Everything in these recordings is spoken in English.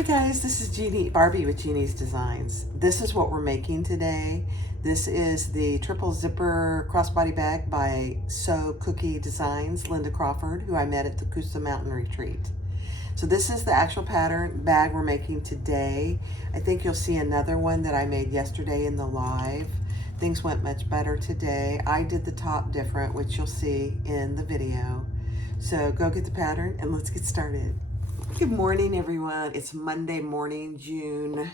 Hi guys, this is Jeannie, Barbie with Jeannie's Designs. This is what we're making today. This is the triple zipper crossbody bag by Sew Cookie Designs, Linda Crawford, who I met at the Coosa Mountain Retreat. So this is the actual pattern bag we're making today. I think you'll see another one that I made yesterday in the live. Things went much better today. I did the top different, which you'll see in the video. So go get the pattern and let's get started. Good morning, everyone. It's Monday morning, June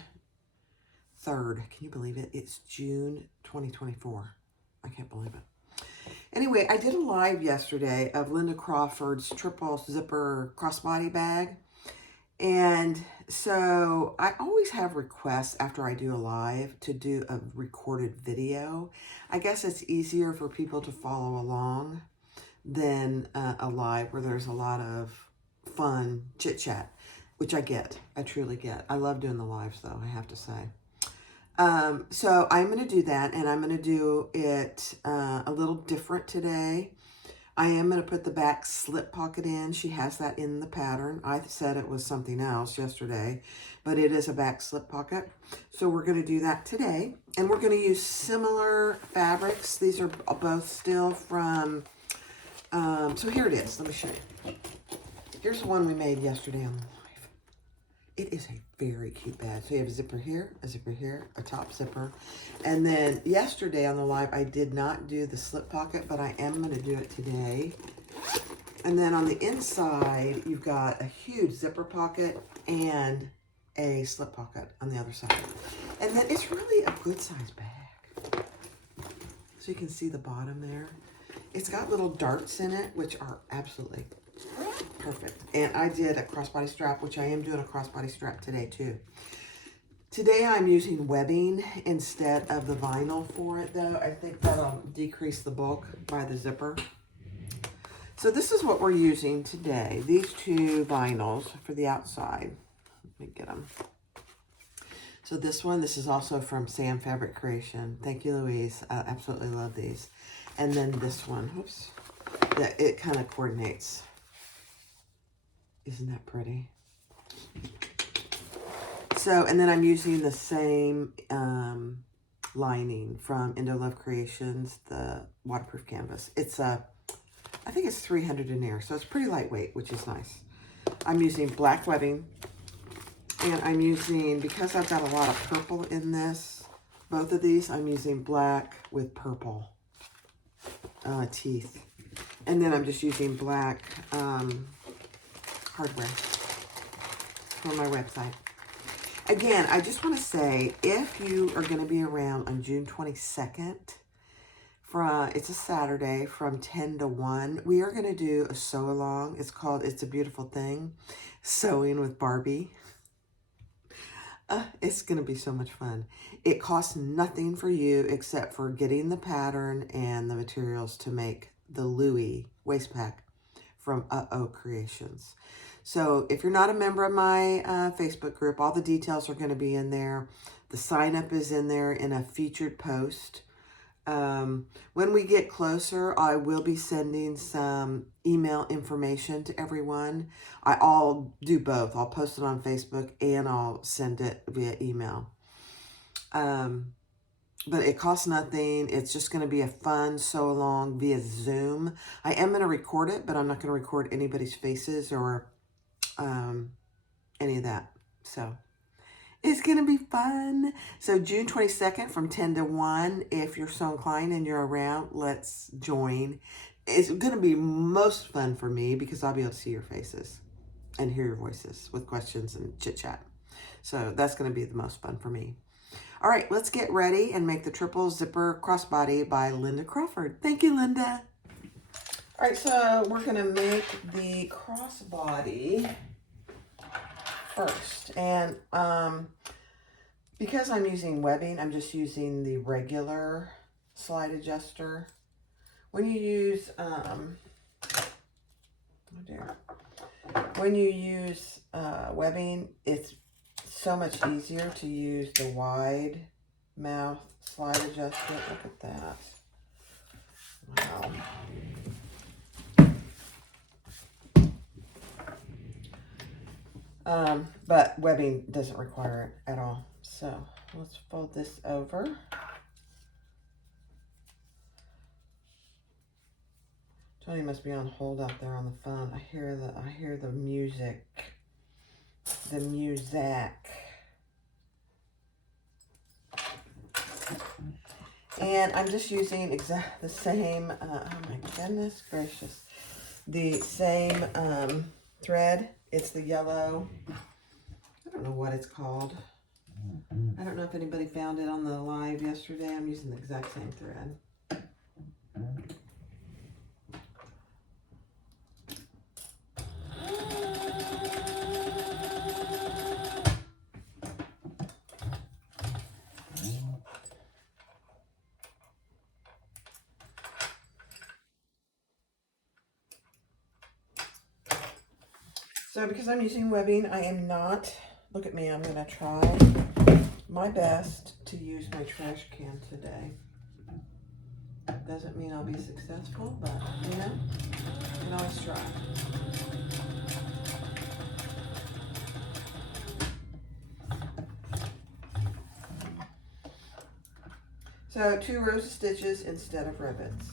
3rd. Can you believe it? It's June 2024. I can't believe it. Anyway, I did a live yesterday of Linda Crawford's triple zipper crossbody bag. And so I always have requests after I do a live to do a recorded video. I guess it's easier for people to follow along than a live where there's a lot of fun chit chat, which I get. I truly get. I love doing the lives though, I have to say. So I'm going to do that, and I'm going to do it a little different today. I am going to put the back slip pocket in. She has that in the pattern. I said it was something else yesterday, but it is a back slip pocket. So we're going to do that today, and we're going to use similar fabrics. These are both still from, so here it is. Let me show you. Here's the one we made yesterday on the live. It is a very cute bag. So you have a zipper here, a top zipper. And then yesterday on the live, I did not do the slip pocket, but I am going to do it today. And then on the inside, you've got a huge zipper pocket and a slip pocket on the other side. And then it's really a good size bag. So you can see the bottom there. It's got little darts in it, which are absolutely perfect. And I did a crossbody strap, which I am doing a crossbody strap today too. Today I'm using webbing instead of the vinyl for it though. I think that'll decrease the bulk by the zipper. So this is what we're using today. These two vinyls for the outside. Let me get them. So this is also from Sam Fabric Creation. Thank you, Louise. I absolutely love these. And then this one, oops, that it kind of coordinates. Isn't that pretty? So, and then I'm using the same lining from Indo Love Creations, the waterproof canvas. It's I think it's 300 denier, so it's pretty lightweight, which is nice. I'm using black webbing, and I'm using, because I've got a lot of purple in this, both of these, I'm using black with purple teeth. And then I'm just using black hardware from my website. Again, I just want to say, if you are going to be around on June 22nd, it's a Saturday, from 10 to 1, we are going to do a sew along. It's called It's a Beautiful Thing, Sewing with Barbie. It's going to be so much fun. It costs nothing for you except for getting the pattern and the materials to make the Louis waist pack from Uh-Oh Creations. So if you're not a member of my Facebook group, all the details are going to be in there. The sign up is in there in a featured post. When we get closer, I will be sending some email information to everyone. I'll do both. I'll post it on Facebook and I'll send it via email. But it costs nothing. It's just going to be a fun sew along via Zoom. I am going to record it, but I'm not going to record anybody's faces or any of that. So it's going to be fun. So June 22nd from 10 to 1, if you're so inclined and you're around, let's join. It's going to be most fun for me because I'll be able to see your faces and hear your voices with questions and chit chat. So that's going to be the most fun for me. All right, let's get ready and make the triple zipper crossbody by Linda Crawford. Thank you, Linda. All right, so we're going to make the crossbody first. And because I'm using webbing, I'm just using the regular slide adjuster. When you use, webbing, it's so much easier to use the wide mouth slide adjuster. Look at that. Wow. But webbing doesn't require it at all. So let's fold this over. Tony must be on hold out there on the phone. I hear the music. The music. And I'm just using the same, oh my goodness gracious, the same thread. It's the yellow, I don't know what it's called. I don't know if anybody found it on the live yesterday. I'm using the exact same thread. So because I'm using webbing, I am not, look at me, I'm going to try my best to use my trash can today. Doesn't mean I'll be successful, but you know, you can always try. So 2 rows of stitches instead of rivets.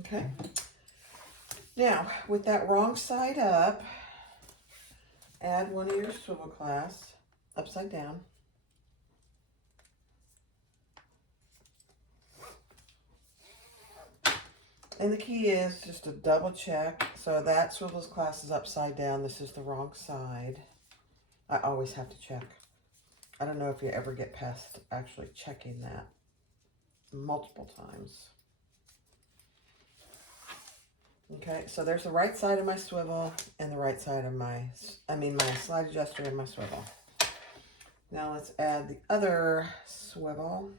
Okay. Now, with that wrong side up, add one of your swivel clasps upside down. And the key is just to double check. So that swivel clasp is upside down. This is the wrong side. I always have to check. I don't know if you ever get past actually checking that multiple times. Okay, so there's the right side of my swivel and the right side of my slide adjuster and my swivel. Now let's add the other swivel.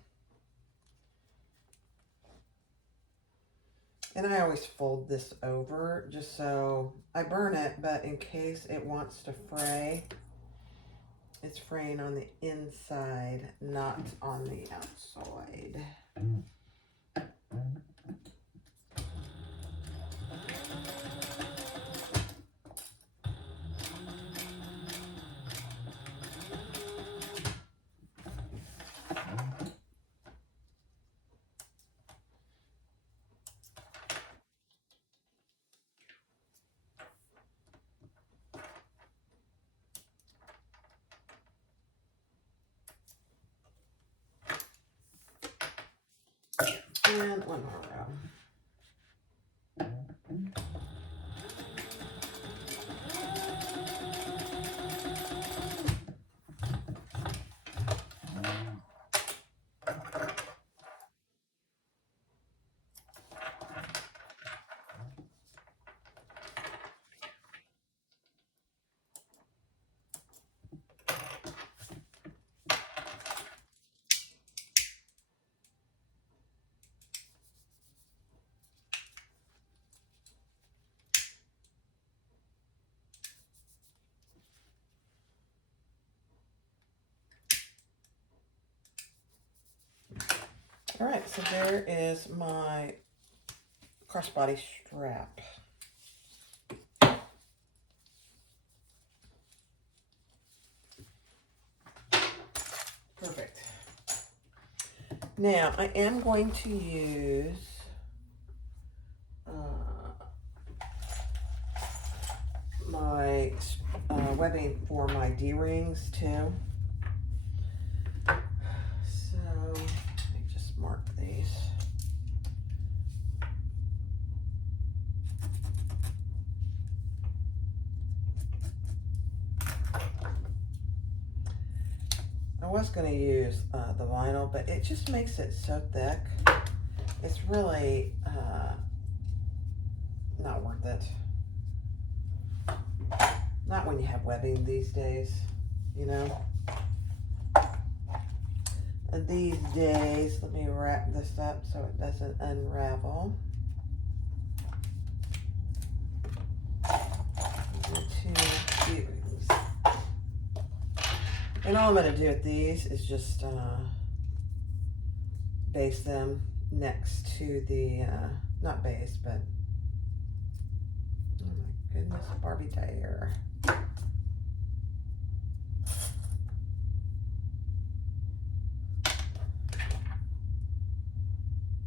And I always fold this over just so I burn it, but in case it wants to fray, it's fraying on the inside, not on the outside. And one more row. All right, so there is my crossbody strap. Perfect. Now I am going to use my webbing for my D-rings too. So let me just mark these. I was going to use the vinyl, but it just makes it so thick. It's really not worth it. Not when you have webbing these days, you know. And these days, let me wrap this up so it doesn't unravel. The 2 D-rings. And all I'm going to do with these is just base them next to the, not base, but, oh my goodness, Barbie tire.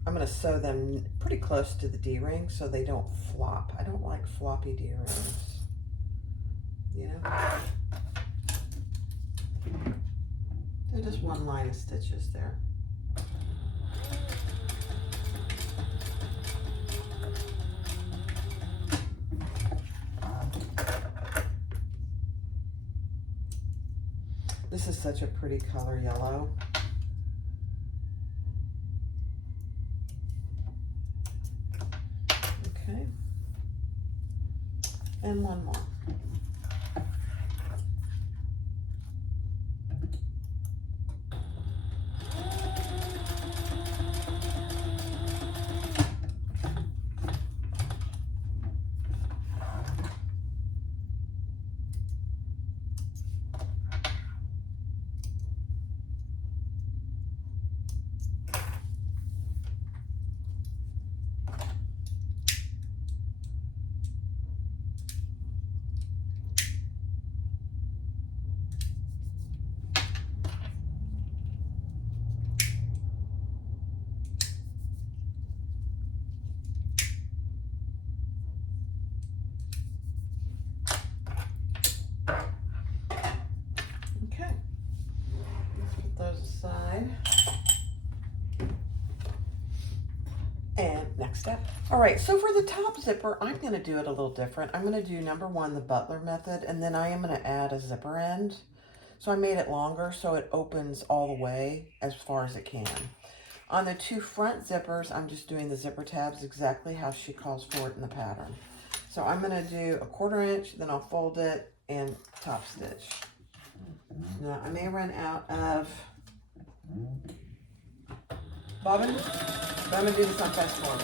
I'm going to sew them pretty close to the D-ring so they don't flop. I don't like floppy D-rings, you know? They're just one line of stitches there. This is such a pretty color yellow. Okay. And one more. Okay. Let's put those aside. And next step. All right, so for the top zipper, I'm going to do it a little different. I'm going to do number one, the Butler method, and then I am going to add a zipper end. So I made it longer so it opens all the way as far as it can. On the two front zippers, I'm just doing the zipper tabs exactly how she calls for it in the pattern. So I'm going to do a 1/4 inch, then I'll fold it and top stitch. Now I may run out of bobbin, but I'm going to do this on fast forward.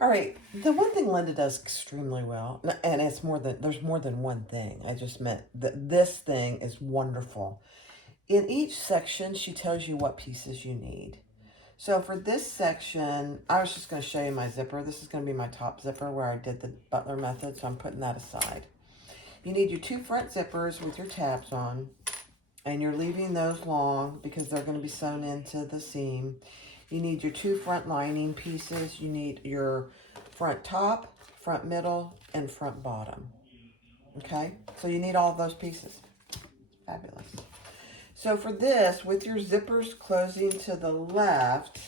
All right, the one thing Linda does extremely well, and it's more than, there's more than one thing. I just meant that this thing is wonderful. In each section, she tells you what pieces you need. So for this section, I was just going to show you my zipper. This is going to be my top zipper where I did the Butler method, so I'm putting that aside. You need your two front zippers with your tabs on, and you're leaving those long because they're going to be sewn into the seam. You need your two front lining pieces. You need your front top, front middle, and front bottom. Okay, so you need all of those pieces. Fabulous. So for this, with your zippers closing to the left,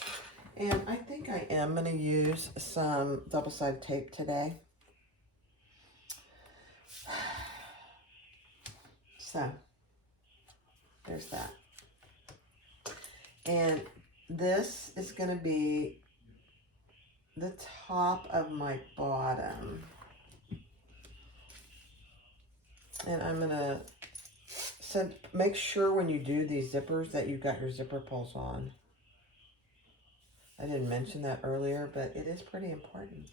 and I think I am going to use some double-sided tape today. So there's that. And this is going to be the top of my bottom. And I'm going to make sure when you do these zippers that you've got your zipper pulls on. I didn't mention that earlier, but it is pretty important.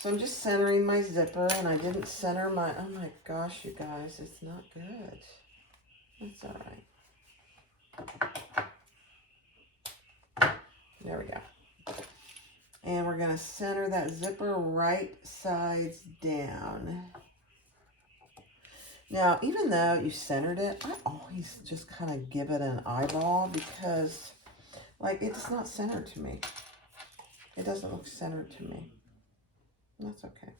So I'm just centering my zipper, and I didn't center my, oh my gosh, you guys, it's not good. That's all right. There we go. And we're going to center that zipper right sides down. Now, even though you centered it, I always just kind of give it an eyeball because, like, it's not centered to me. It doesn't look centered to me. That's okay.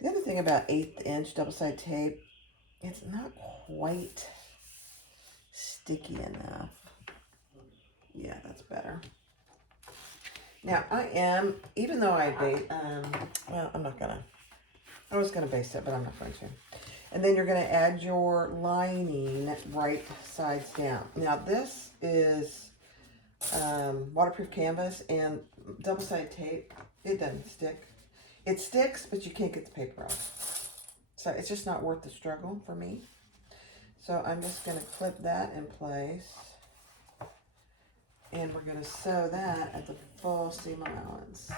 The other thing about 1/8 inch double-sided tape, it's not quite sticky enough. Yeah, that's better. Now I am, even though I well, I was gonna base it, but I'm not going to. And then you're gonna add your lining right sides down. Now this is waterproof canvas, and double-sided tape, it doesn't stick. It sticks, but you can't get the paper off. So it's just not worth the struggle for me. So I'm just gonna clip that in place. And we're gonna sew that at the full seam allowance.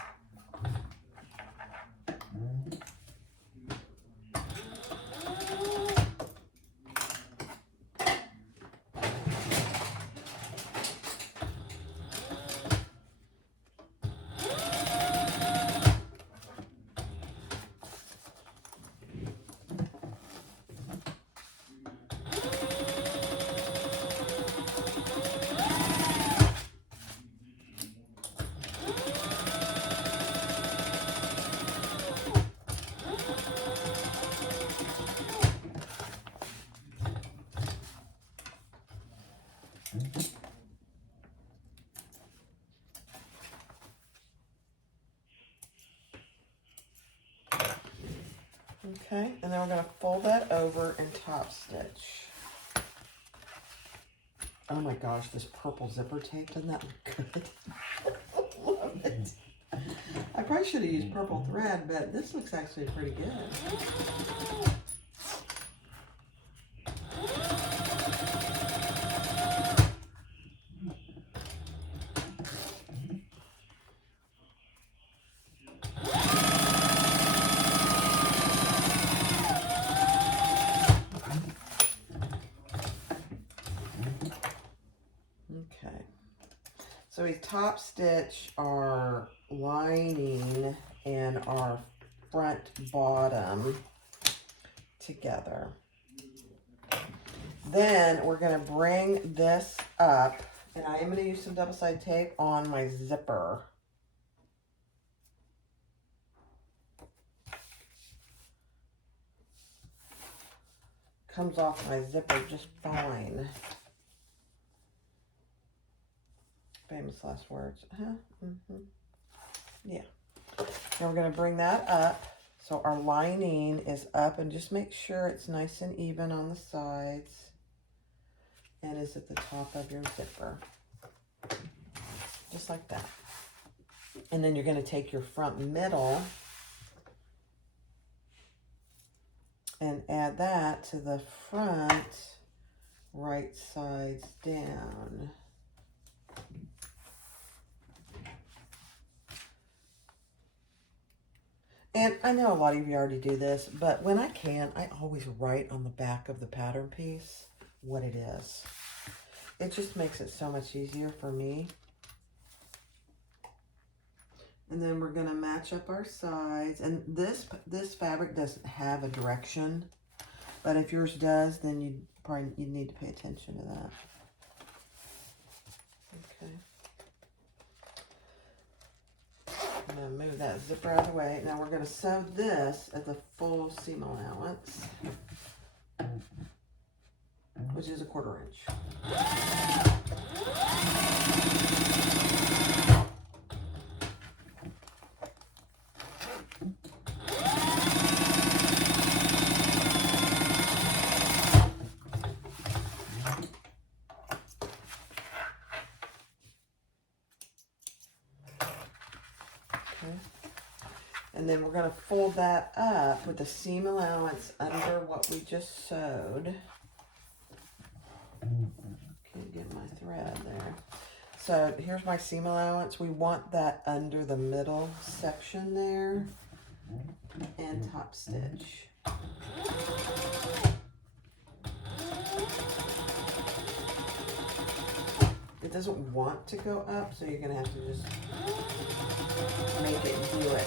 Okay, and then we're going to fold that over and top stitch. Oh my gosh, this purple zipper tape, doesn't that look good? I love it. I probably should have used purple thread, but this looks actually pretty good. Okay, so we top stitch our lining and our front bottom together. Then we're going to bring this up, and I am going to use some double-sided tape on my zipper. Comes off my zipper just fine. Famous last words. Yeah. Now we're going to bring that up. So our lining is up, and just make sure it's nice and even on the sides and is at the top of your zipper. Just like that. And then you're going to take your front middle and add that to the front right sides down. And I know a lot of you already do this, but when I can, I always write on the back of the pattern piece what it is. It just makes it so much easier for me. And then we're gonna match up our sides. And this fabric doesn't have a direction, but if yours does, then you need to pay attention to that. Okay. I'm going to move that zipper out of the way. Now we're going to sew this at the full seam allowance, which is 1/4 inch. And then we're going to fold that up with the seam allowance under what we just sewed. Can't get my thread there. So here's my seam allowance. We want that under the middle section there and top stitch. It doesn't want to go up, so you're going to have to just make it do it.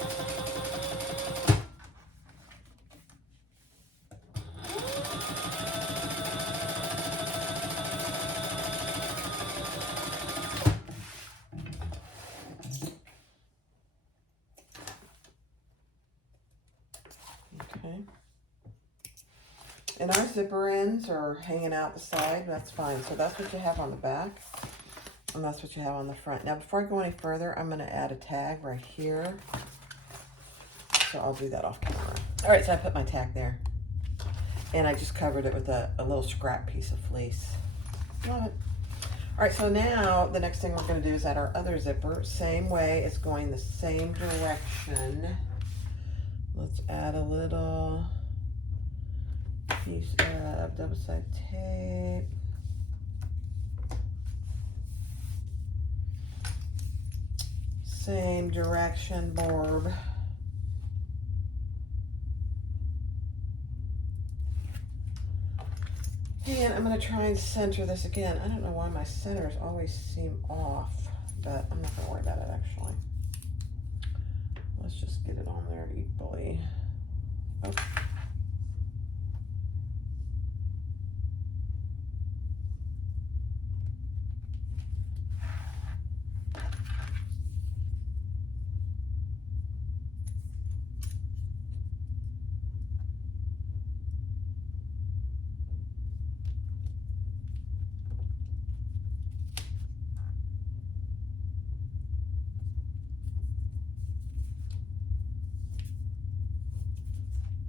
And our zipper ends are hanging out the side. That's fine. So that's what you have on the back. And that's what you have on the front. Now, before I go any further, I'm going to add a tag right here. So I'll do that off camera. All right, so I put my tag there. And I just covered it with a little scrap piece of fleece. Love it. All right, so now the next thing we're going to do is add our other zipper. Same way, it's going the same direction. Let's add a little piece of double-sided tape. Same direction, Barb. And I'm going to try and center this again. I don't know why my centers always seem off, but I'm not going to worry about it actually. Let's just get it on there equally. Oh.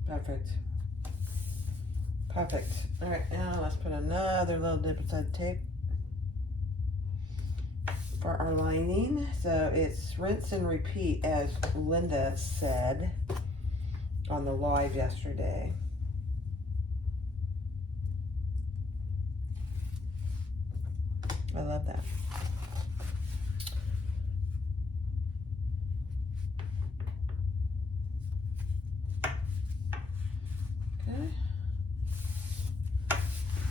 Perfect. Perfect. All right, now let's put another little double-sided tape for our lining. So it's rinse and repeat, as Linda said on the live yesterday. I love that. Okay.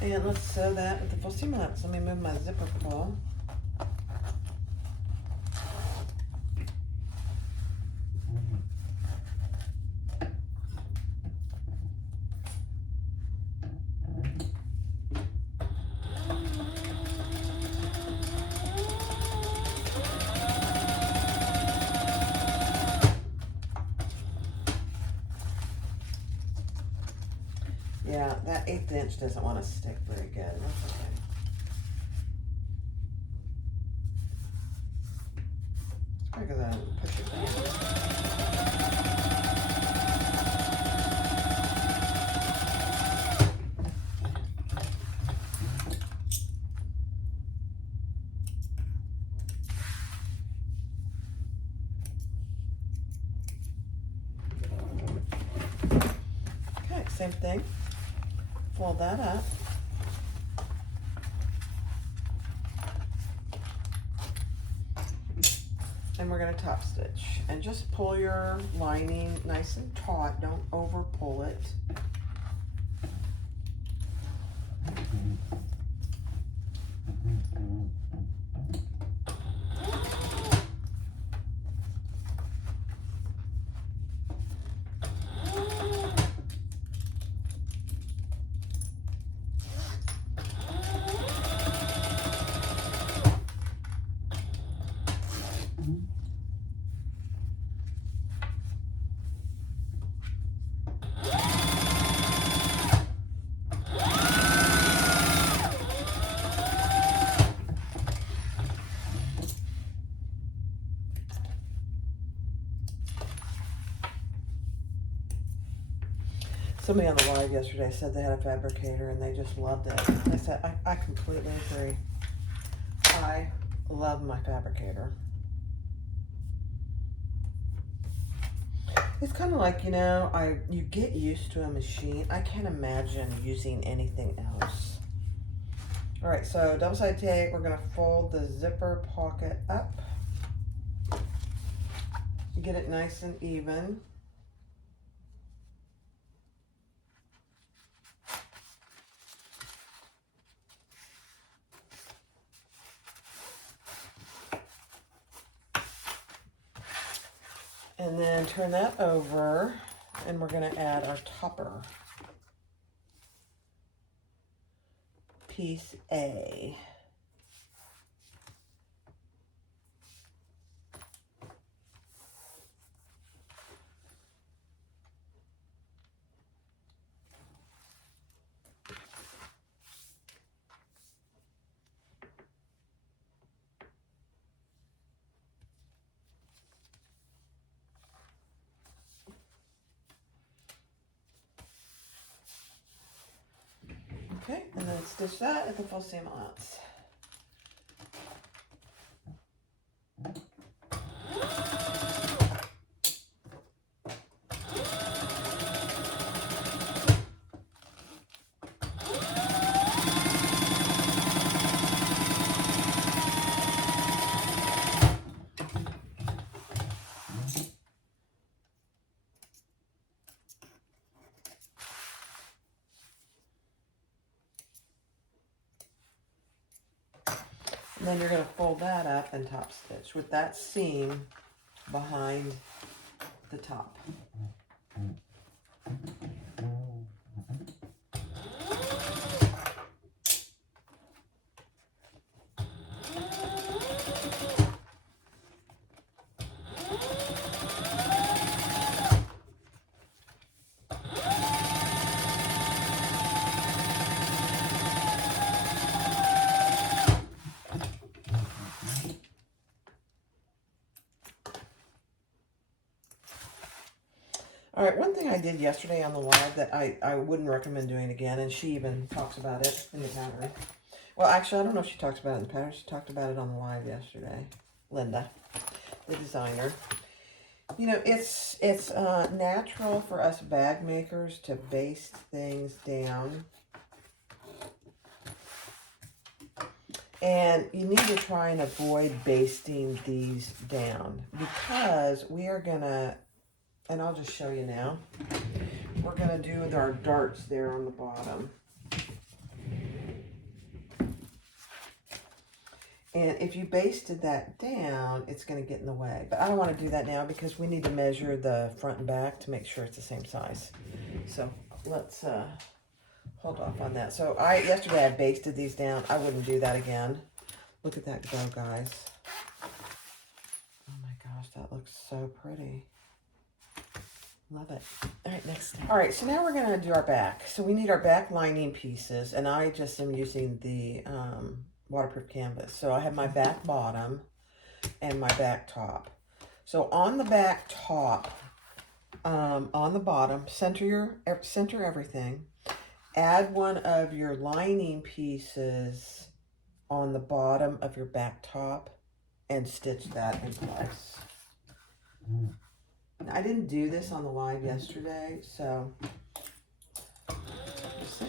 And let's sew that with the full seam allowance. Let me move my zipper pull. Yeah, that 1/8 inch doesn't want to stick very good. That's okay. It's probably because I didn't push it down. Okay, same thing. Fold that up. And we're going to top stitch. And just pull your lining nice and taut. Don't over pull it. Somebody on the live yesterday said they had a fabricator and they just loved it. I said, I completely agree. I love my fabricator. It's kind of like, you know, you get used to a machine. I can't imagine using anything else. All right, so double-sided tape, we're gonna fold the zipper pocket up. Get it nice and even. And then turn that over, and we're going to add our topper. Piece A. Okay, and then stitch that at the full seam allowance. And then you're going to fold that up and top stitch with that seam behind the top. All right, one thing I did yesterday on the live that I wouldn't recommend doing again, and she even talks about it in the pattern. Well, actually, I don't know if she talks about it in the pattern. She talked about it on the live yesterday. Linda, the designer. You know, it's natural for us bag makers to baste things down. And you need to try and avoid basting these down because we are going to, and I'll just show you now, we're going to do our darts there on the bottom. And if you basted that down, it's going to get in the way. But I don't want to do that now because we need to measure the front and back to make sure it's the same size. So let's hold off on that. So yesterday I basted these down. I wouldn't do that again. Look at that go, guys. Oh my gosh, that looks so pretty. Love it. All right, next. All right, so now we're going to do our back. So we need our back lining pieces, and I just am using the waterproof canvas. So I have my back bottom and my back top. So on the back top, on the bottom, center everything. Add one of your lining pieces on the bottom of your back top and stitch that in place. I didn't do this on the live yesterday, so let's see.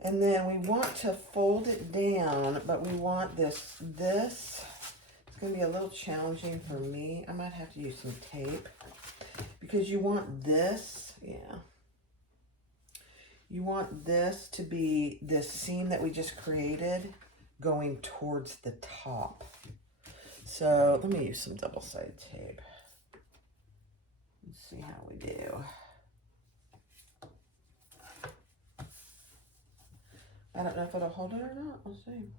And then we want to fold it down, but we want this, it's going to be a little challenging for me. I might have to use some tape because you want this, you want this to be this seam that we just created going towards the top. So let me use some double-sided tape. Let's see how we do. I don't know if it'll hold it or not. We'll see.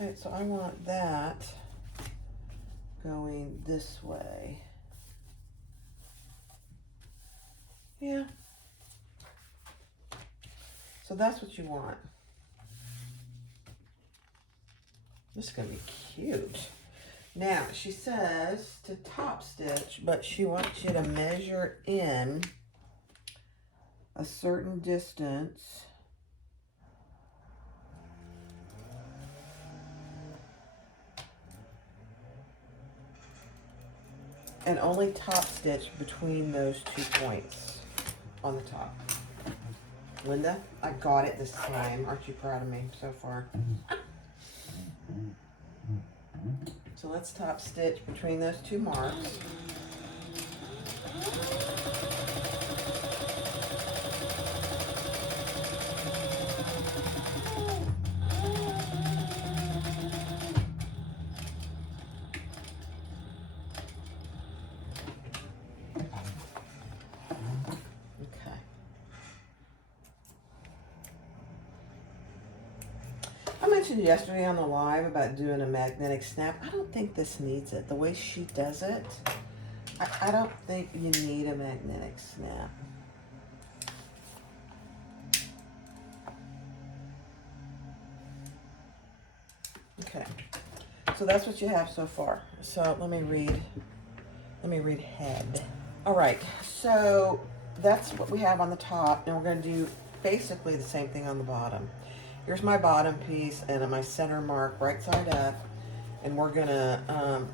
Okay, so I want that going this way. Yeah. So that's what you want. This is going to be cute. Now, she says to top stitch, but she wants you to measure in a certain distance. And only top stitch between those 2 points on the top. Linda, I got it this time. Aren't you proud of me so far? So let's top stitch between those 2 marks. I mentioned yesterday on the live about doing a magnetic snap. I don't think this needs it. The way she does it, I don't think you need a magnetic snap. So that's what you have so far. So let me read head. All right, so that's what we have on the top, and we're going to do basically the same thing on the bottom. Here's my bottom piece and my center mark right side up, and we're going to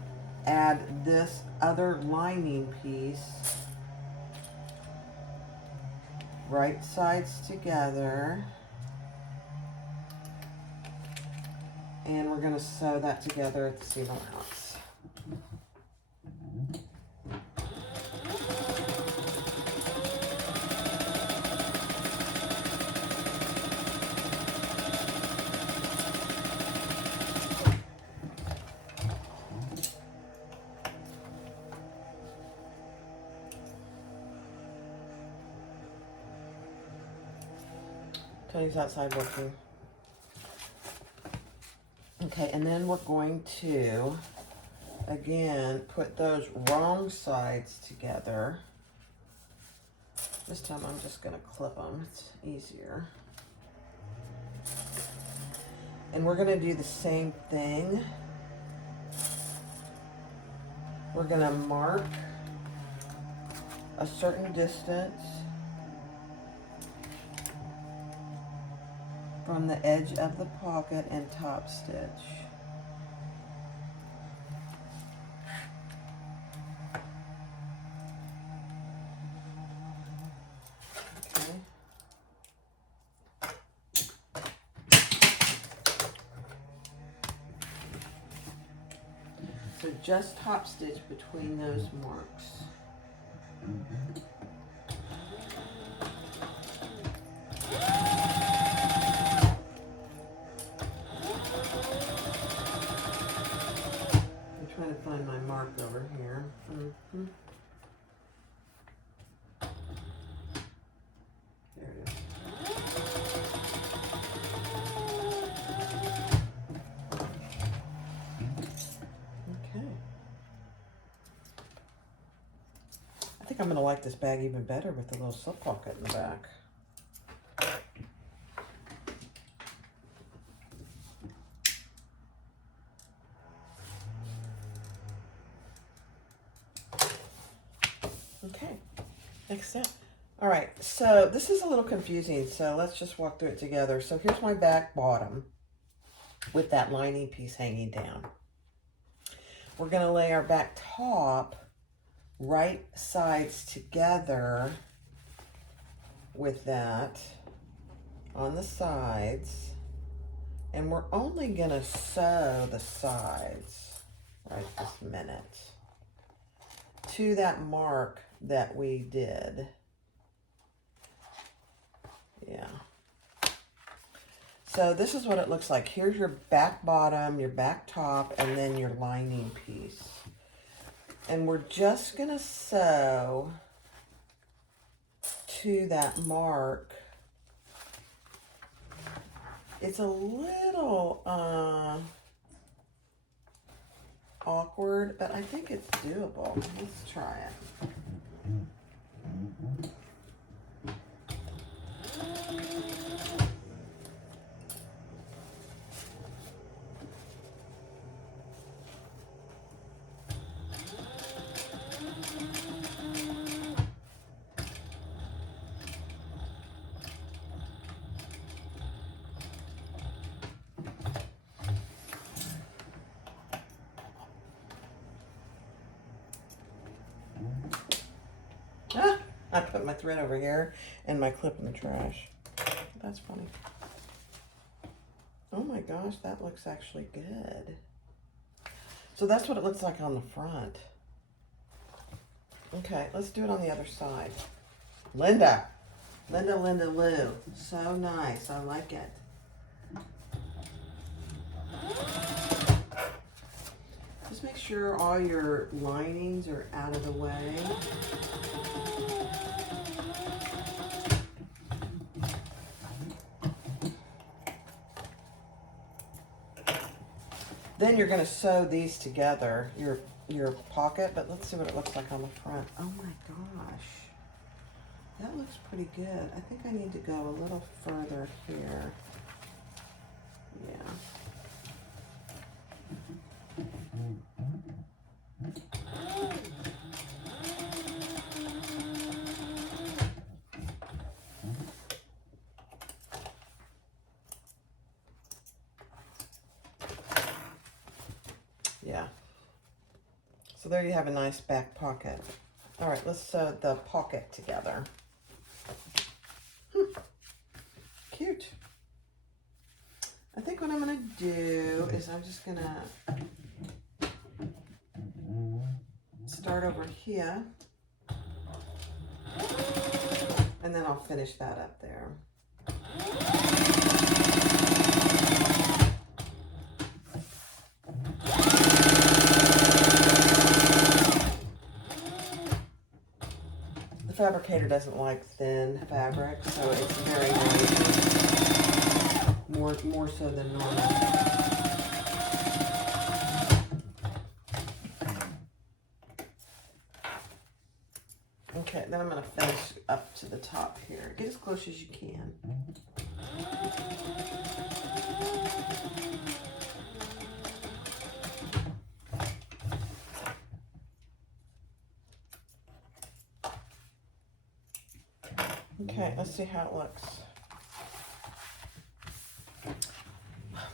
add this other lining piece right sides together, and we're going to sew that together at the seam allowance. Tony's outside working. Okay, and then we're going to, again, put those wrong sides together. This time I'm just going to clip them. It's easier. And we're going to do the same thing. We're going to mark a certain distance from the edge of the pocket and top stitch. Okay. So just top stitch between those marks. Trying to find my mark over here. There it is. Okay. I think I'm going to like this bag even better with the little slip pocket in the back. Okay, next step. All right, so this is a little confusing, so let's just walk through it together. So here's my back bottom with that lining piece hanging down. We're going to lay our back top right sides together with that on the sides, and we're only going to sew the sides right this minute to that mark that we did. Yeah. So this is what it looks like. Here's your back bottom, your back top, and then your lining piece. And we're just gonna sew to that mark. It's a little awkward, but I think it's doable. Let's try it. I put my thread over here and my clip in the trash. That's funny. Oh my gosh, that looks actually good. So that's what it looks like on the front. Okay, let's do it on the other side. Linda. Linda Lou. So nice. I like it. Just make sure all your linings are out of the way. Then you're going to sew these together, your pocket, but let's see what it looks like on the front. Oh my gosh. That looks pretty good. I think I need to go a little further here. Yeah. Yeah. So there you have a nice back pocket. All right, let's sew the pocket together. Cute. I think what I'm gonna do is I'm just gonna start over here, and then I'll finish that up there. The fabricator doesn't like thin fabric, so it's very noisy, more so than normal. Okay, then I'm going to finish up to the top here. Get as close as you can. Okay, let's see how it looks. Oh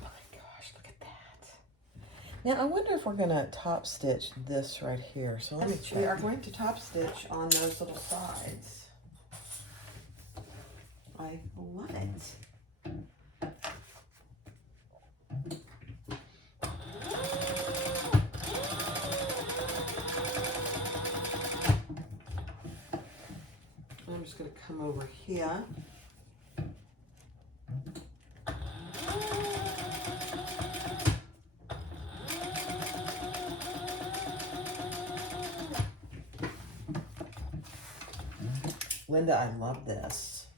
my gosh, look at that. Now, I wonder if we're going to top stitch this right here. So let me check. We are going to top stitch on those little sides. I love it. I'm just going to come over here. Linda, I love this.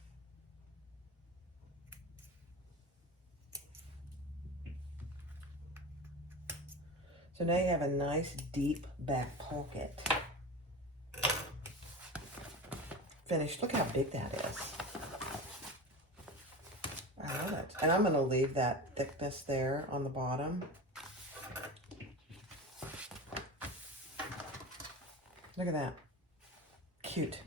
So now you have a nice deep back pocket. Finished. Look how big that is. I love it. And I'm going to leave that thickness there on the bottom. Look at that. Cute.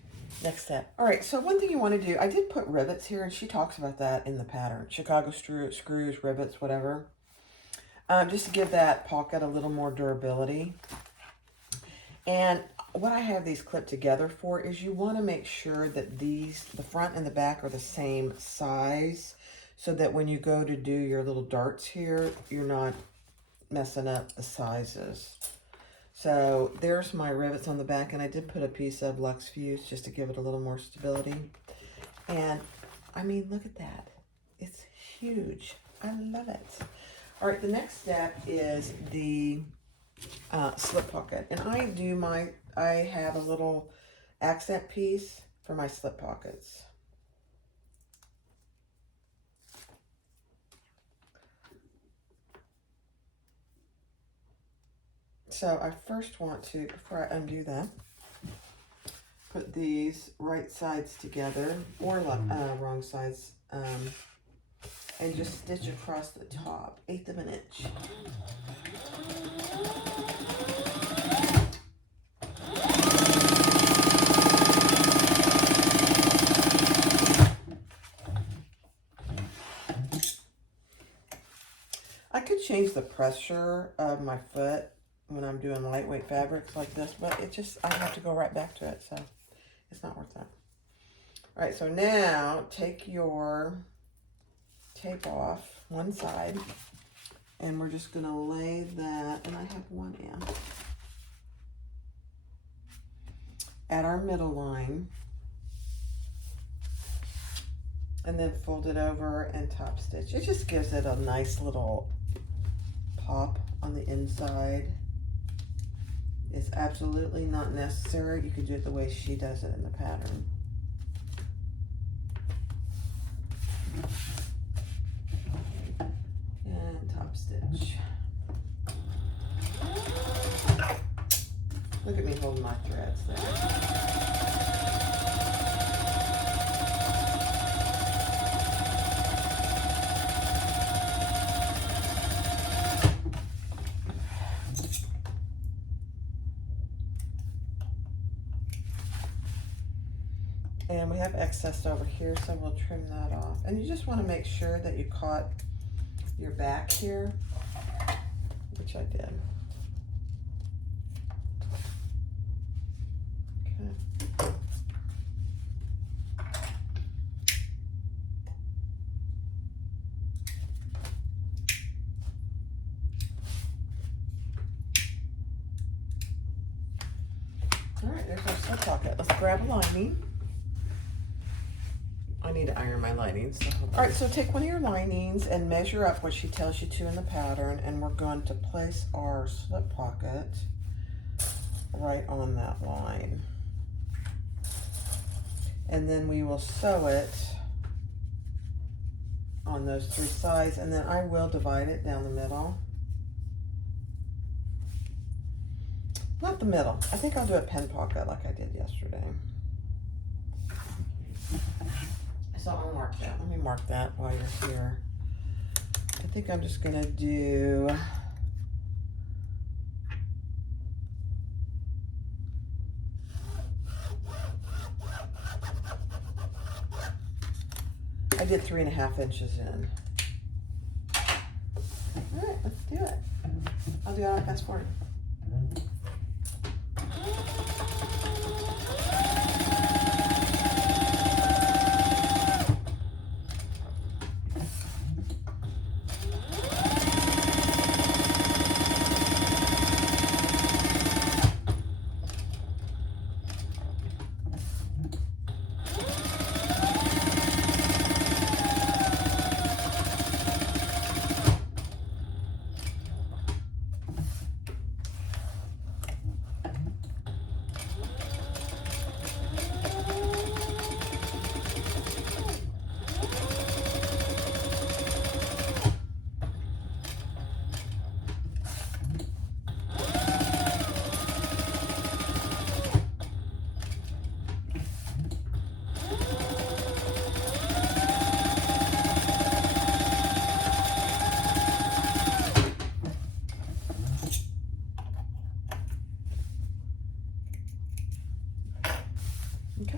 Next step. All right, so one thing you want to do, I did put rivets here, and she talks about that in the pattern. Chicago screws, rivets, whatever. Just to give that pocket a little more durability. And what I have these clipped together for is you want to make sure that the front and the back are the same size, so that when you go to do your little darts here, you're not messing up the sizes. So there's my rivets on the back, and I did put a piece of Luxe Fuse just to give it a little more stability. And I mean, look at that. It's huge. I love it. All right, the next step is the slip pocket. And I have a little accent piece for my slip pockets. So I first want to, before I undo that, put these right sides together, or wrong sides, and just stitch across the top, 1/8 of an inch. I could change the pressure of my foot when I'm doing lightweight fabrics like this, but I have to go right back to it, so it's not worth that. All right, so now take your tape off one side, and we're just gonna lay that, and I have one in, at our middle line, and then fold it over and top stitch. It just gives it a nice little pop on the inside. It's absolutely not necessary. You could do it the way she does it in the pattern. And top stitch. Look at me holding my threads there. And we have excess over here, so we'll trim that off. And you just want to make sure that you caught your back here, which I did. there's our slip pocket. Let's grab a lining. I need to iron my linings. So. All right, so take one of your linings and measure up what she tells you to in the pattern, and we're going to place our slip pocket right on that line. And then we will sew it on those 3 sides, and then I will divide it down the middle. Not the middle. I think I'll do a pen pocket like I did yesterday. So I'll mark that. Let me mark that while you're here. I think I'm just gonna do I did 3.5 inches in. All right, let's do it. I'll do it on fast forward. Okay,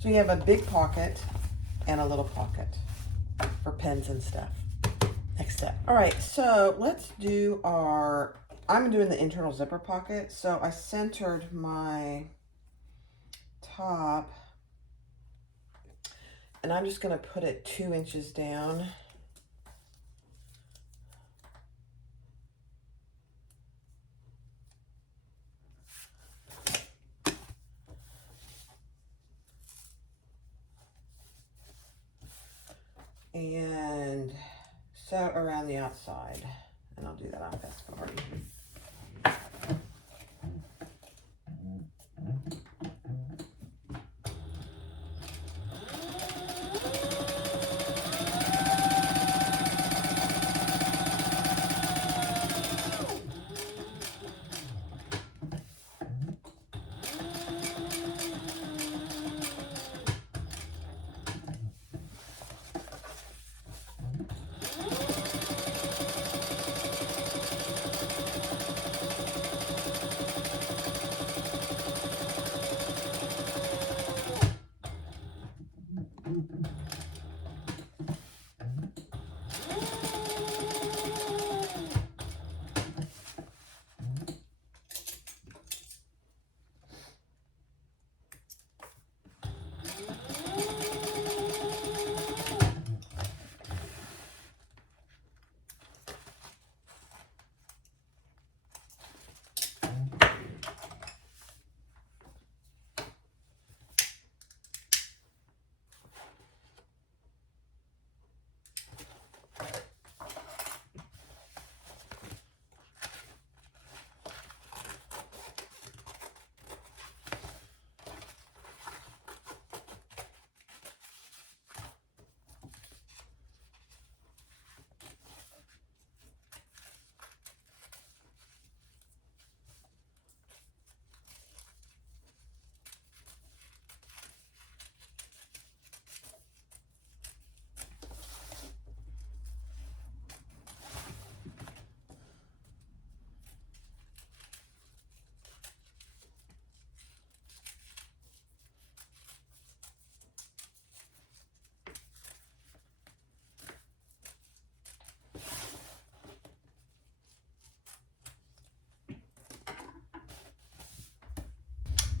so you have a big pocket and a little pocket for pens and stuff. Next step. All right, so let's do I'm doing the internal zipper pocket. So I centered my top, and I'm just gonna put it 2 inches down. And sew around the outside, and I'll do that on fast forward.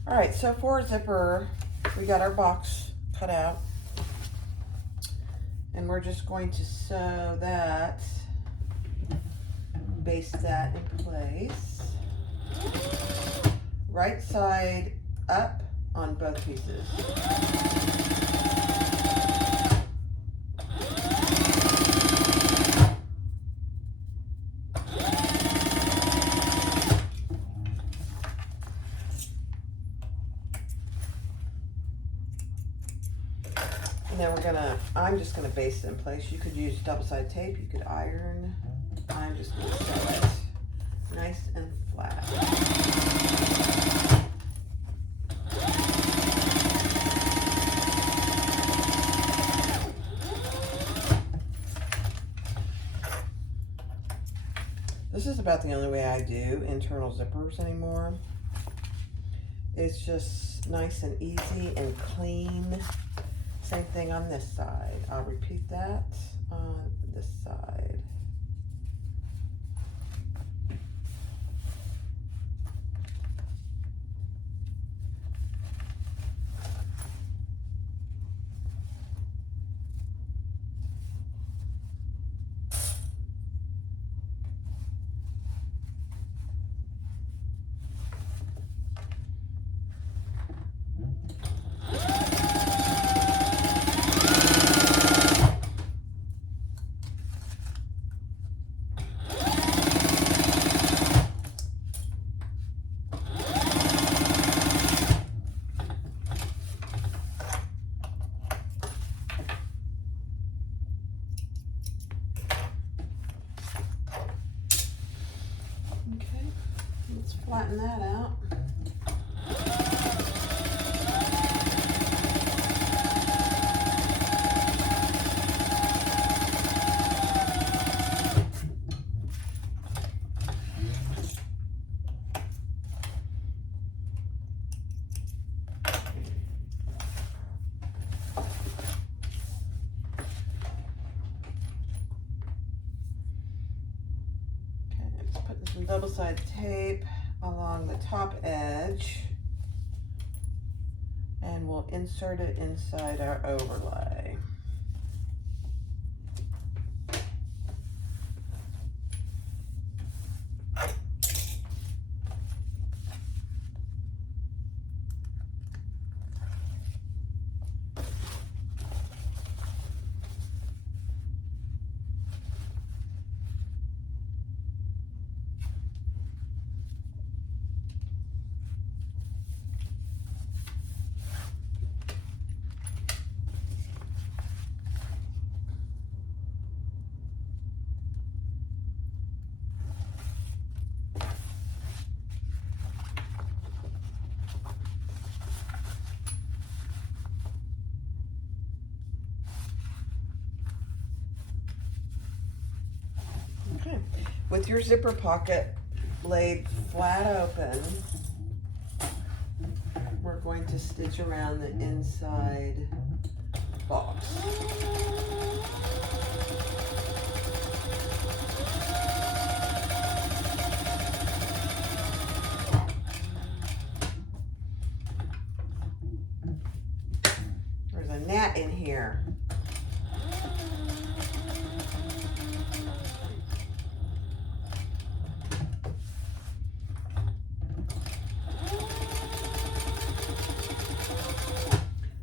All right, so for a zipper, we got our box cut out, and we're just going to sew that, baste that in place. Right side up on both pieces. And then I'm just gonna baste it in place. You could use double-sided tape, you could iron. I'm just gonna sew it nice and flat. This is about the only way I do internal zippers anymore. It's just nice and easy and clean. Same thing on this side. I'll repeat that on this side. Okay, let's flatten that out. Some double-sided tape along the top edge, and we'll insert it inside our overlay. Okay, with your zipper pocket laid flat open, we're going to stitch around the inside box. There's a gnat in here.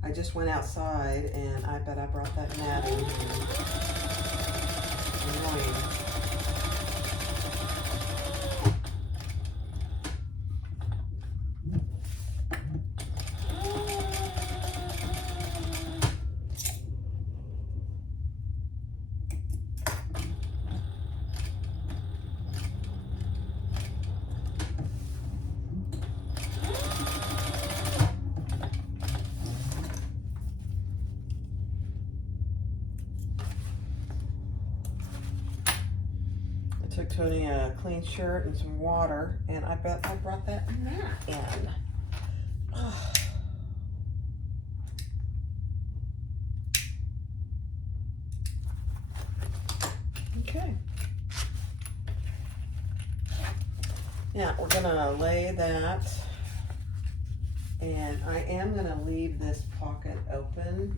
I just went outside and I bet I brought that gnat in here. Annoying. Took Tony a clean shirt and some water, and I bet I brought that gnat in. Oh. Okay. Now we're gonna lay that, and I am gonna leave this pocket open.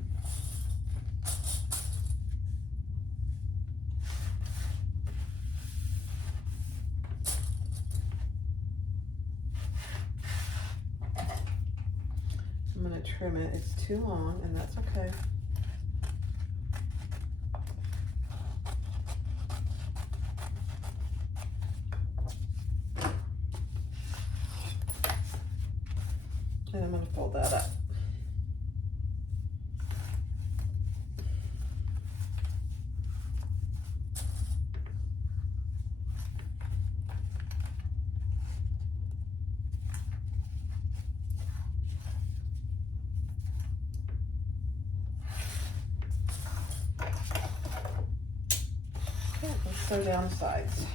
trim it. It's too long, and that's okay. And I'm going to fold that up. Okay, let's sew down the sides.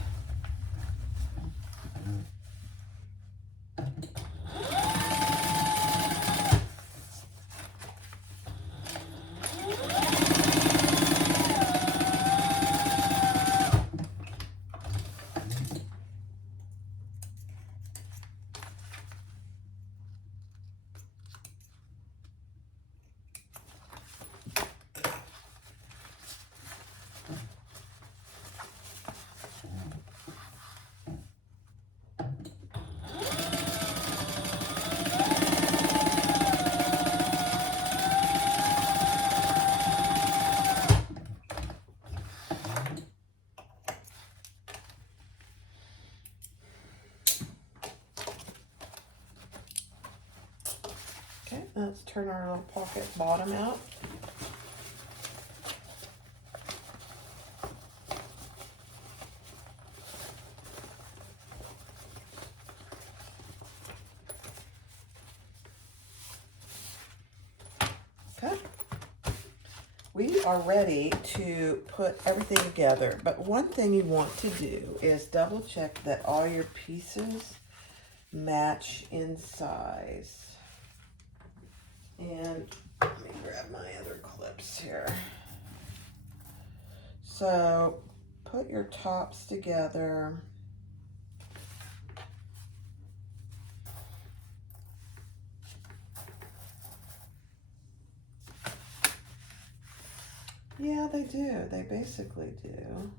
Okay, let's turn our little pocket bottom out. Okay, we are ready to put everything together, but one thing you want to do is double check that all your pieces match in size. And let me grab my other clips here. So put your tops together. Yeah, they do. They basically do.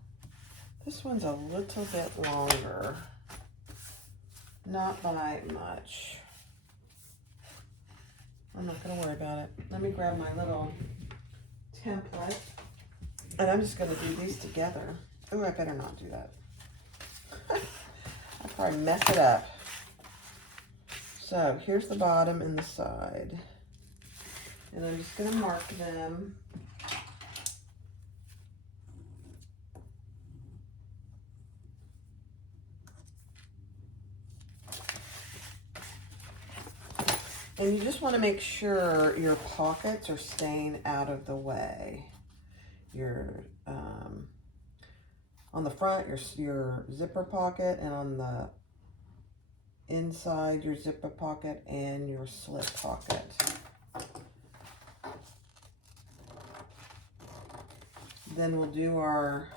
This one's a little bit longer. Not by much. I'm not going to worry about it. Let me grab my little template. And I'm just going to do these together. Oh, I better not do that. I'll probably mess it up. So here's the bottom and the side. And I'm just going to mark them. And you just want to make sure your pockets are staying out of the way. Your on the front, your zipper pocket, and on the inside, your zipper pocket and your slip pocket. Then we'll do our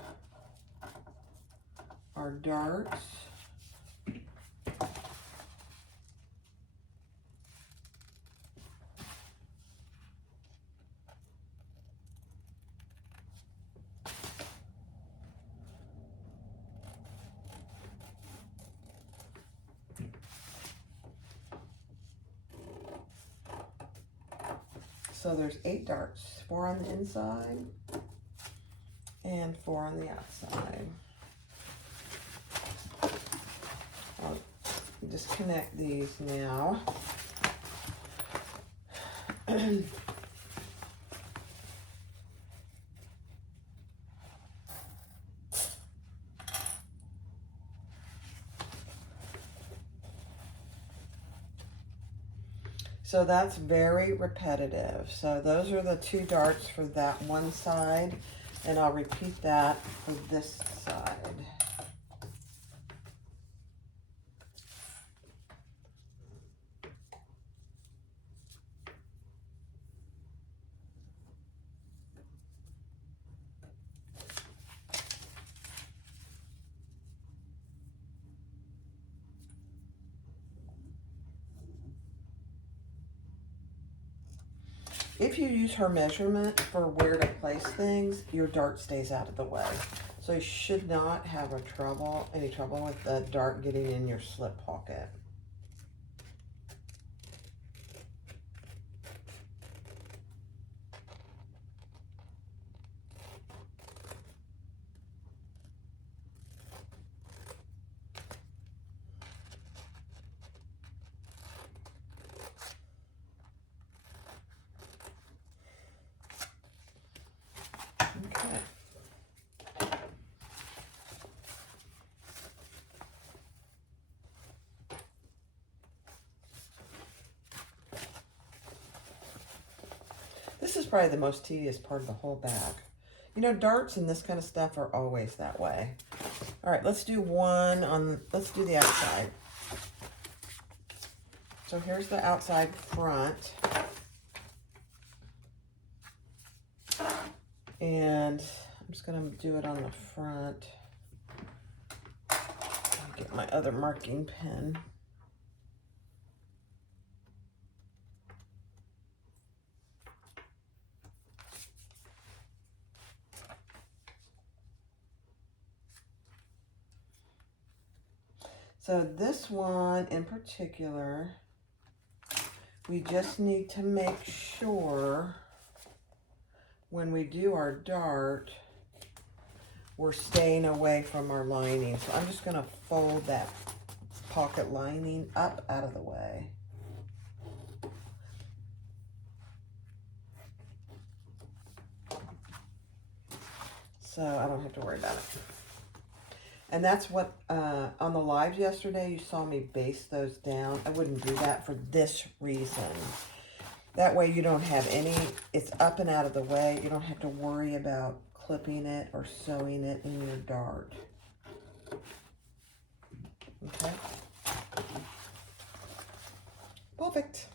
darts. So there's 8 darts, 4 on the inside and 4 on the outside. I'll disconnect these now. So that's very repetitive. So those are the 2 darts for that one side, and I'll repeat that for this side. If you use her measurement for where to place things, your dart stays out of the way. So you should not have any trouble with the dart getting in your slip pocket. probably the most tedious part of the whole bag. You know, darts and this kind of stuff are always that way. All right, let's do one on, let's do the outside. So here's the outside front. And I'm just gonna do it on the front. I'll get my other marking pen. So this one in particular, we just need to make sure when we do our dart, we're staying away from our lining. So I'm just gonna fold that pocket lining up out of the way. So I don't have to worry about it. And that's what, on the lives yesterday, you saw me base those down. I wouldn't do that for this reason. That way you don't have any, it's up and out of the way. You don't have to worry about clipping it or sewing it in your dart. Okay. Perfect.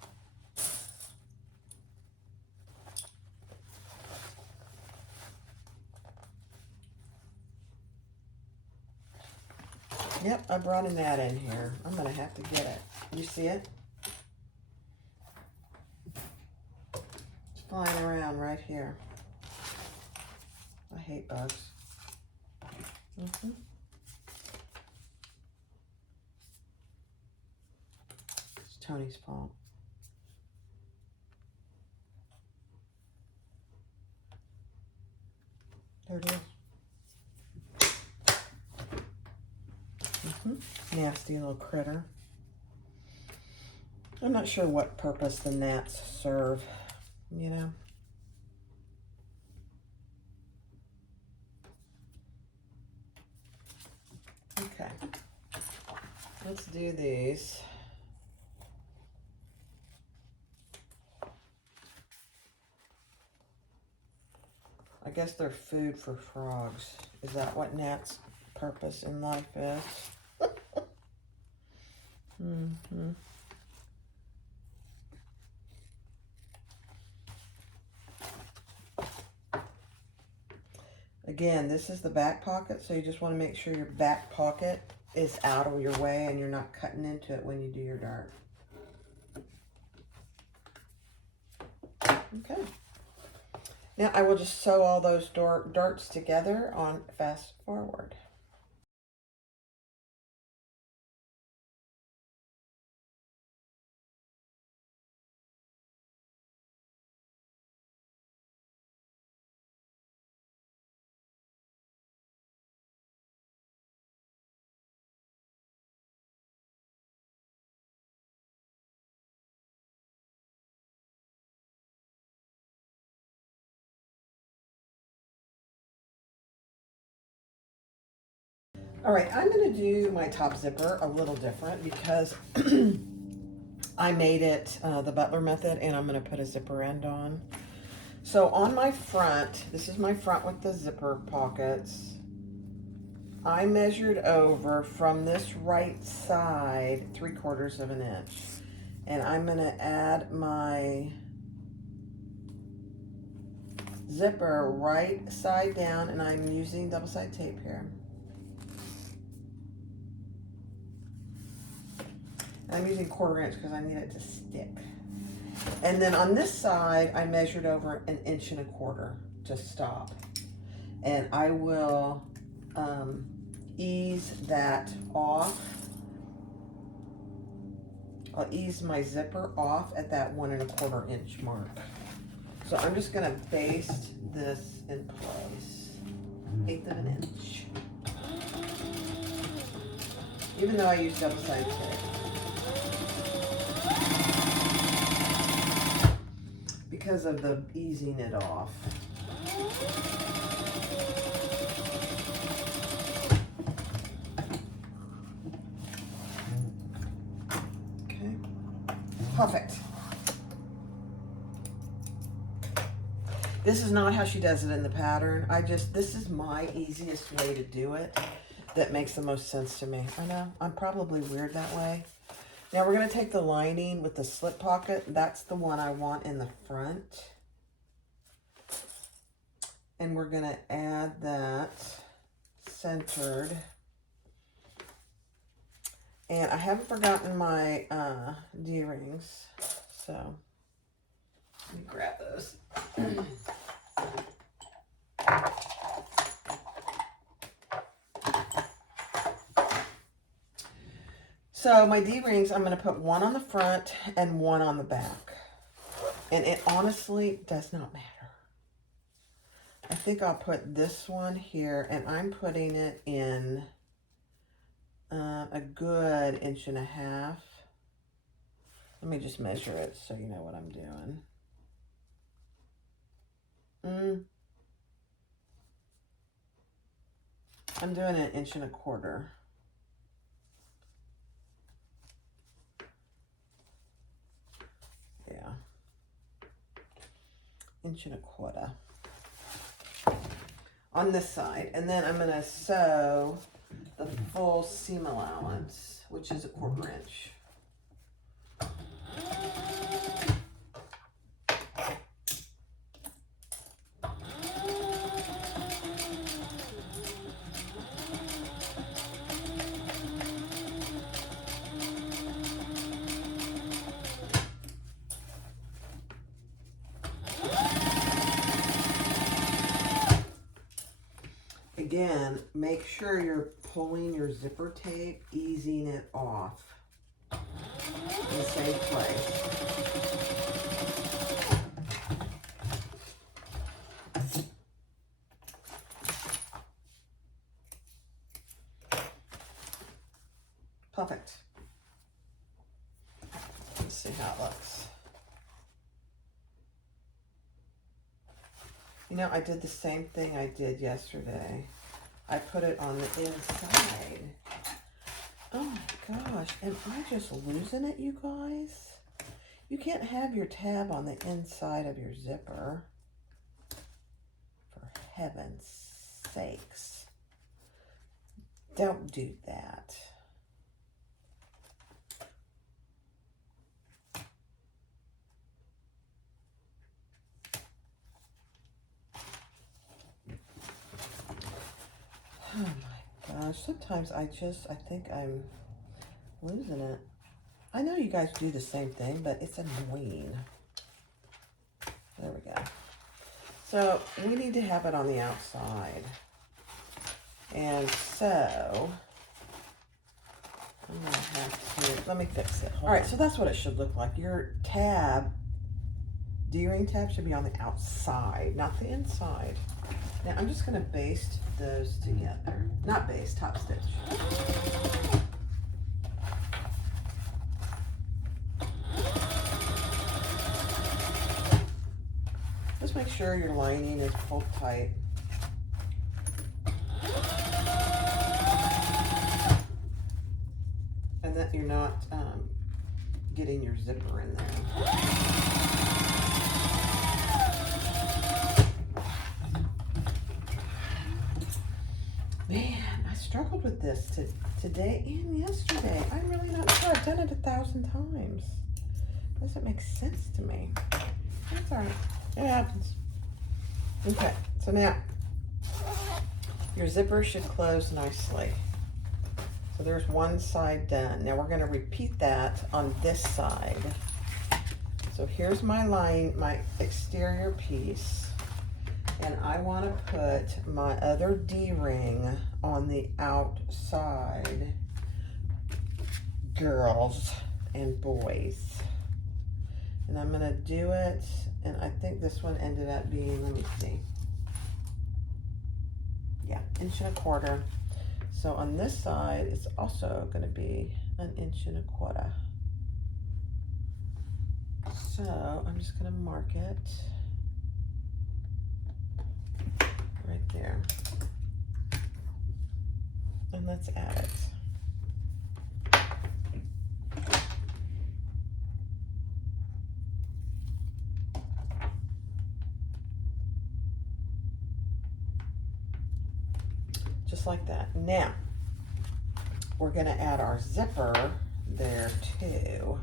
Yep, I brought a gnat in here. I'm gonna have to get it. You see it? It's flying around right here. I hate bugs. It's Tony's fault. There it is. Nasty little critter. I'm not sure what purpose the gnats serve, you know. Okay, let's do these. I guess they're food for frogs. Is that what gnats' purpose in life is? Again, this is the back pocket, so you just want to make sure your back pocket is out of your way and you're not cutting into it when you do your dart. Okay. Now I will just sew all those darts together on fast forward. All right, I'm gonna do my top zipper a little different because I made it the Butler method, and I'm gonna put a zipper end on. So on my front, this is my front with the zipper pockets. I measured over from this right side 3/4 of an inch. And I'm gonna add my zipper right side down, and I'm using double side tape here. I'm using 1/4 inch because I need it to stick. And then on this side, I measured over 1 1/4 inches to stop. And I will ease that off. I'll ease my zipper off at that 1 1/4 inch mark. So I'm just gonna baste this in place. 1/8 of an inch. Even though I use double side tape. Because of the easing it off. Okay, perfect. This is not how she does it in the pattern. This is my easiest way to do it that makes the most sense to me. I know, I'm probably weird that way. Now we're gonna take the lining with the slip pocket. That's the one I want in the front. And we're gonna add that centered. And I haven't forgotten my D-rings, so let me grab those. So my D-rings, I'm going to put one on the front and one on the back. And it honestly does not matter. I think I'll put this one here, and I'm putting it in a good 1.5 inches. Let me just measure it so you know what I'm doing. I'm doing it 1.25 inches. Yeah. 1.25 inches on this side. And then I'm going to sew the full seam allowance, which is 1/4 inch. Again, make sure you're pulling your zipper tape, easing it off in the same place. Perfect. Let's see how it looks. You know, I did the same thing I did yesterday. I put it on the inside. Oh my gosh, am I just losing it, you guys? You can't have your tab on the inside of your zipper. For heaven's sakes. Don't do that. Oh my gosh, sometimes I think I'm losing it. I know you guys do the same thing, but it's annoying. There we go. So we need to have it on the outside. And so I'm gonna have to, let me fix it. All right, so that's what it should look like. Your tab, D-ring tab should be on the outside, not the inside. Now I'm just gonna baste those together. Not baste, top stitch. Just make sure your lining is pulled tight. And that you're not getting your zipper in there. Man, I struggled with this today and yesterday. I'm really not sure. I've done it 1,000 times. Doesn't make sense to me. That's all right. It happens. Okay, so now your zipper should close nicely. So there's one side done. Now we're going to repeat that on this side. So here's my line, my exterior piece. And I want to put my other D-ring on the outside, girls and boys. And I'm going to do it, and I think this one ended up being, let me see. Yeah, 1.25 inches. So on this side, it's also going to be 1.25 inches. So I'm just going to mark it right there. And let's add it. just like that. Now, we're gonna add our zipper there too.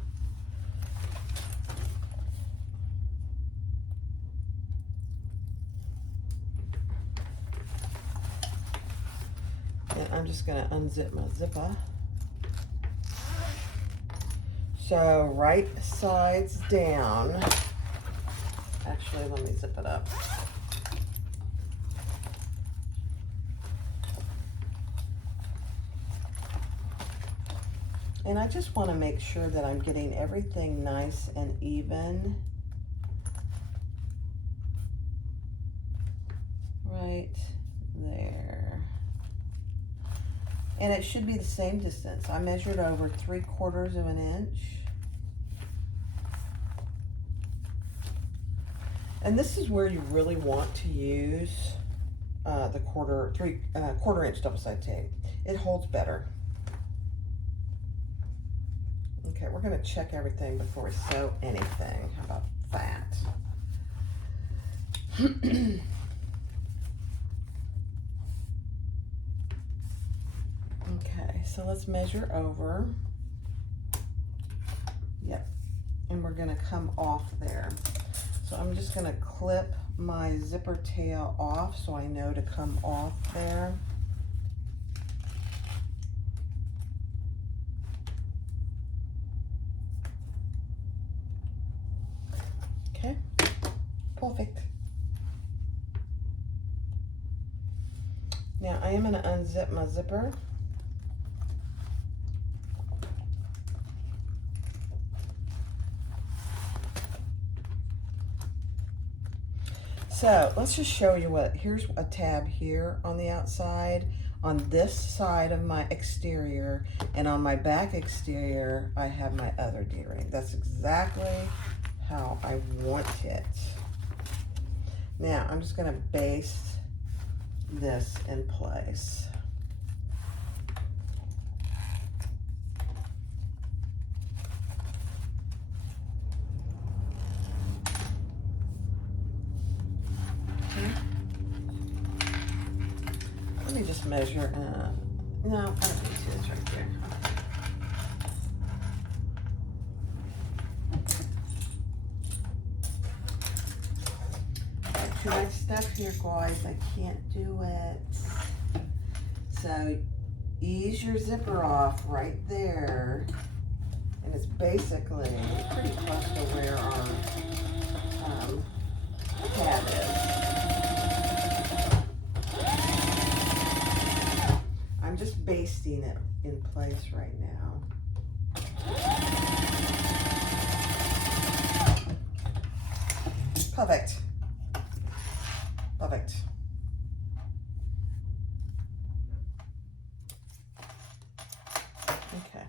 And I'm just gonna unzip my zipper. So right sides down. Actually, let me zip it up. And I just want to make sure that I'm getting everything nice and even. Right there. And it should be the same distance. I measured over 3/4 of an inch. And this is where you really want to use the quarter inch double-sided tape. It holds better. Okay, we're gonna check everything before we sew anything. How about that? Okay, so let's measure over. Yep, and we're gonna come off there. So I'm just gonna clip my zipper tail off so I know to come off there. Okay, perfect. Now I am gonna unzip my zipper. So let's just show you here's a tab here on the outside, on this side of my exterior, and on my back exterior, I have my other D-ring. That's exactly how I want it. Now I'm just gonna baste this in place. Let me just measure. No, I don't need to. It's right there. Got too much stuff here, guys. I can't do it. So ease your zipper off right there. And it's basically pretty close to where our tab is. I'm just basting it in place right now. Perfect. Perfect. Okay.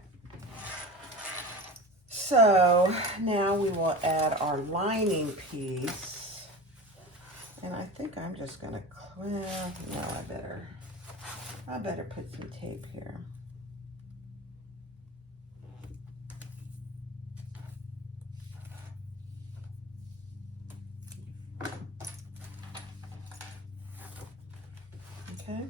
So now we will add our lining piece. And I think I'm just gonna, well, no, I better put some tape here. Okay.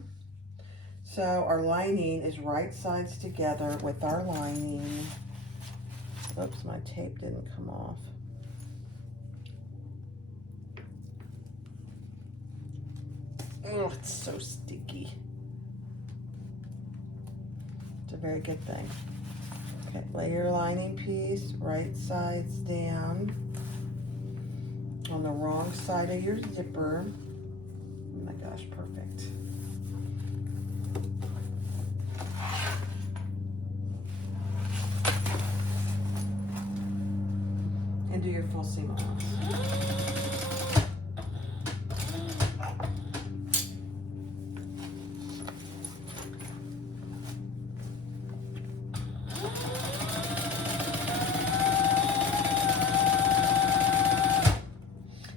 So our lining is right sides together with our lining. Oops, my tape didn't come off. Oh, it's so sticky. It's a very good thing. Okay, lay your lining piece right sides down on the wrong side of your zipper. Oh my gosh, perfect. And do your full seam allowance.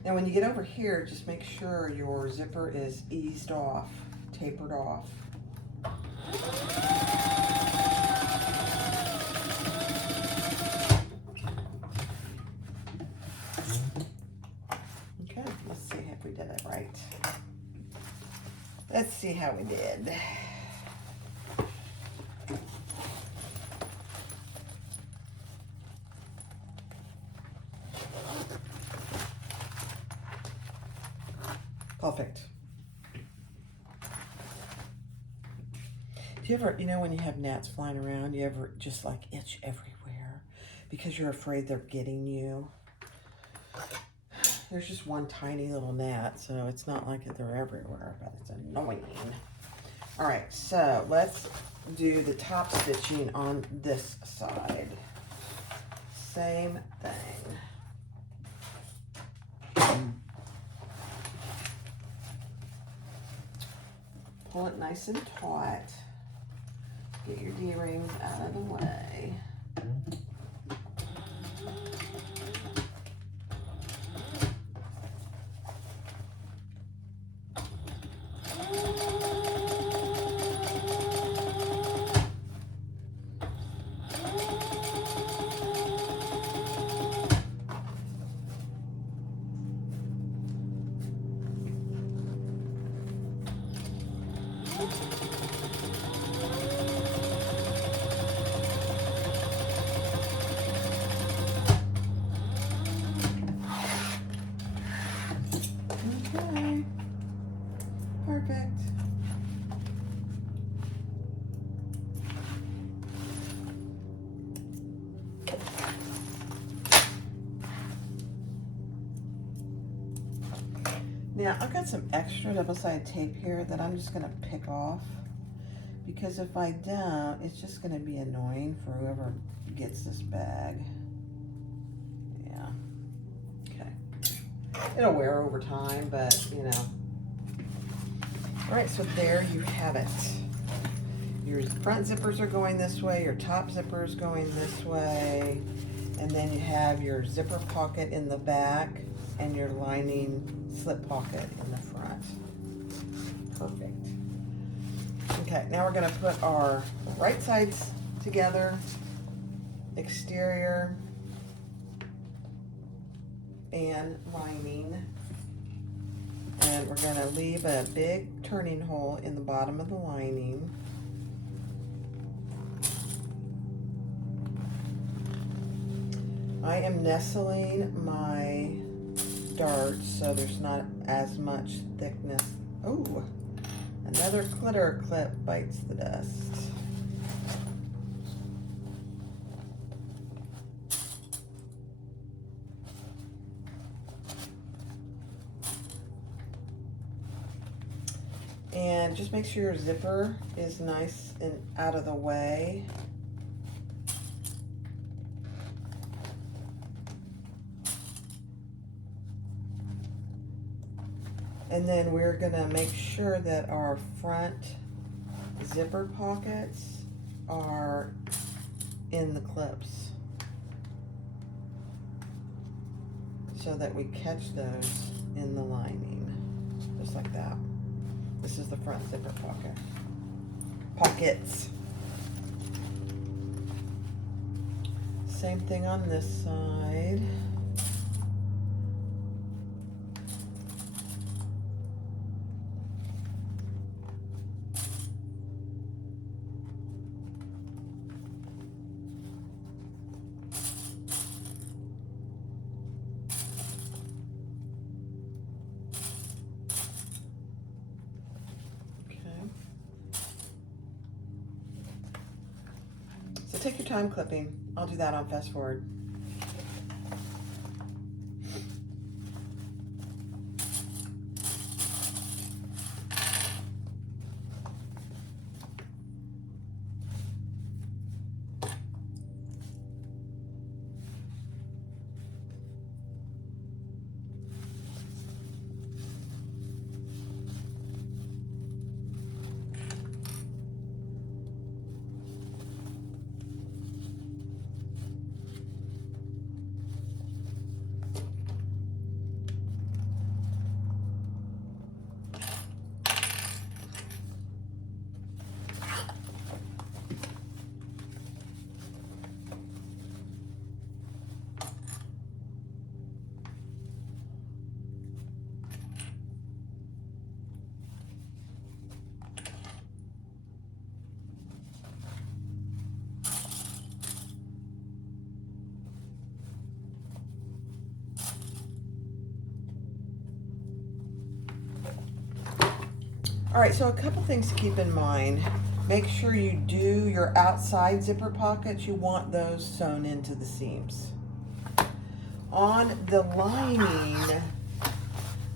Now when you get over here, just make sure your zipper is eased off, tapered off. Okay, let's see if we did it right. Let's see how we did. Perfect. Do you ever, you know, when you have gnats flying around, you ever just like itch everywhere because you're afraid they're getting you? There's just one tiny little gnat, so it's not like they're everywhere, but it's annoying. All right, so let's do the top stitching on this side. Same thing. Pull it nice and taut. Get your D-rings out of the way. Okay, perfect. Now, I've got some extra double-sided tape here that I'm just going to pick off, because if I don't, it's just going to be annoying for whoever gets this bag. Yeah. Okay. It'll wear over time, but, you know. All right, so there you have it. Your front zippers are going this way, your top zipper is going this way, and then you have your zipper pocket in the back and your lining slip pocket in the front. Perfect. Okay, now we're gonna put our right sides together, exterior and lining. And we're gonna leave a big turning hole in the bottom of the lining. I am nestling my darts so there's not as much thickness. Oh, another glitter clip bites the dust. And just make sure your zipper is nice and out of the way. And then we're gonna make sure that our front zipper pockets are in the clips so that we catch those in the lining, just like that. This is the front zipper pocket. Pockets. Same thing on this side. So take your time clipping. I'll do that on fast forward. All right, so a couple things to keep in mind. Make sure you do your outside zipper pockets. You want those sewn into the seams. On the lining,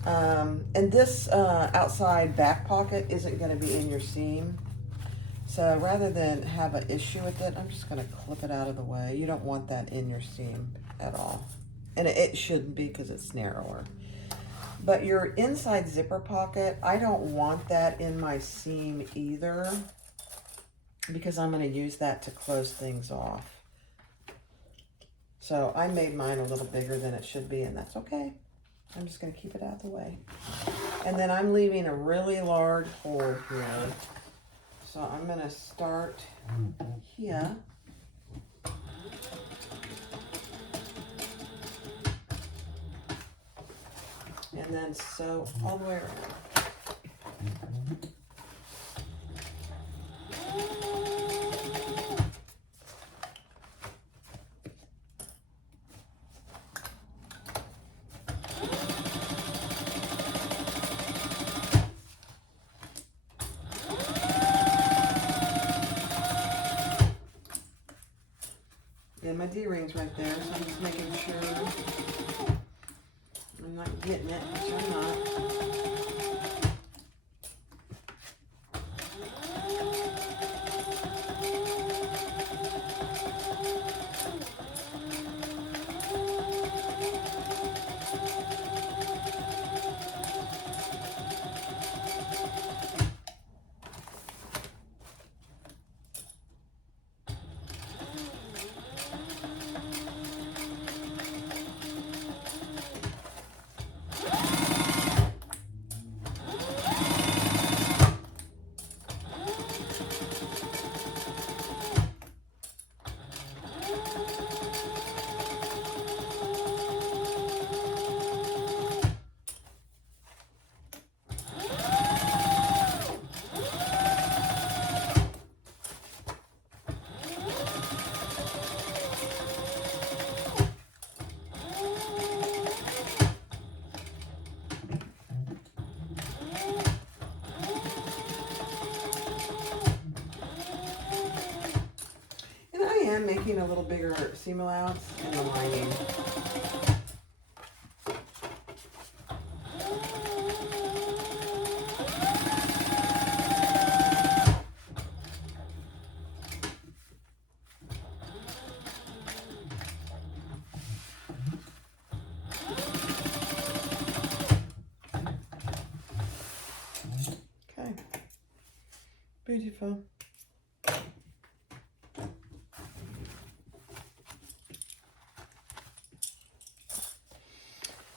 and this outside back pocket isn't going to be in your seam. So rather than have an issue with it, I'm just going to clip it out of the way. You don't want that in your seam at all. And it shouldn't be because it's narrower. But your inside zipper pocket, I don't want that in my seam either, because I'm going to use that to close things off. So I made mine a little bigger than it should be, and that's okay. I'm just going to keep it out of the way. And then I'm leaving a really large hole here. So I'm going to start here. And then sew all the way around. And my D-ring's right there, so I'm just making sure I'm not getting it, which I'm not. am making a little bigger seam allowance in the lining. Okay, beautiful.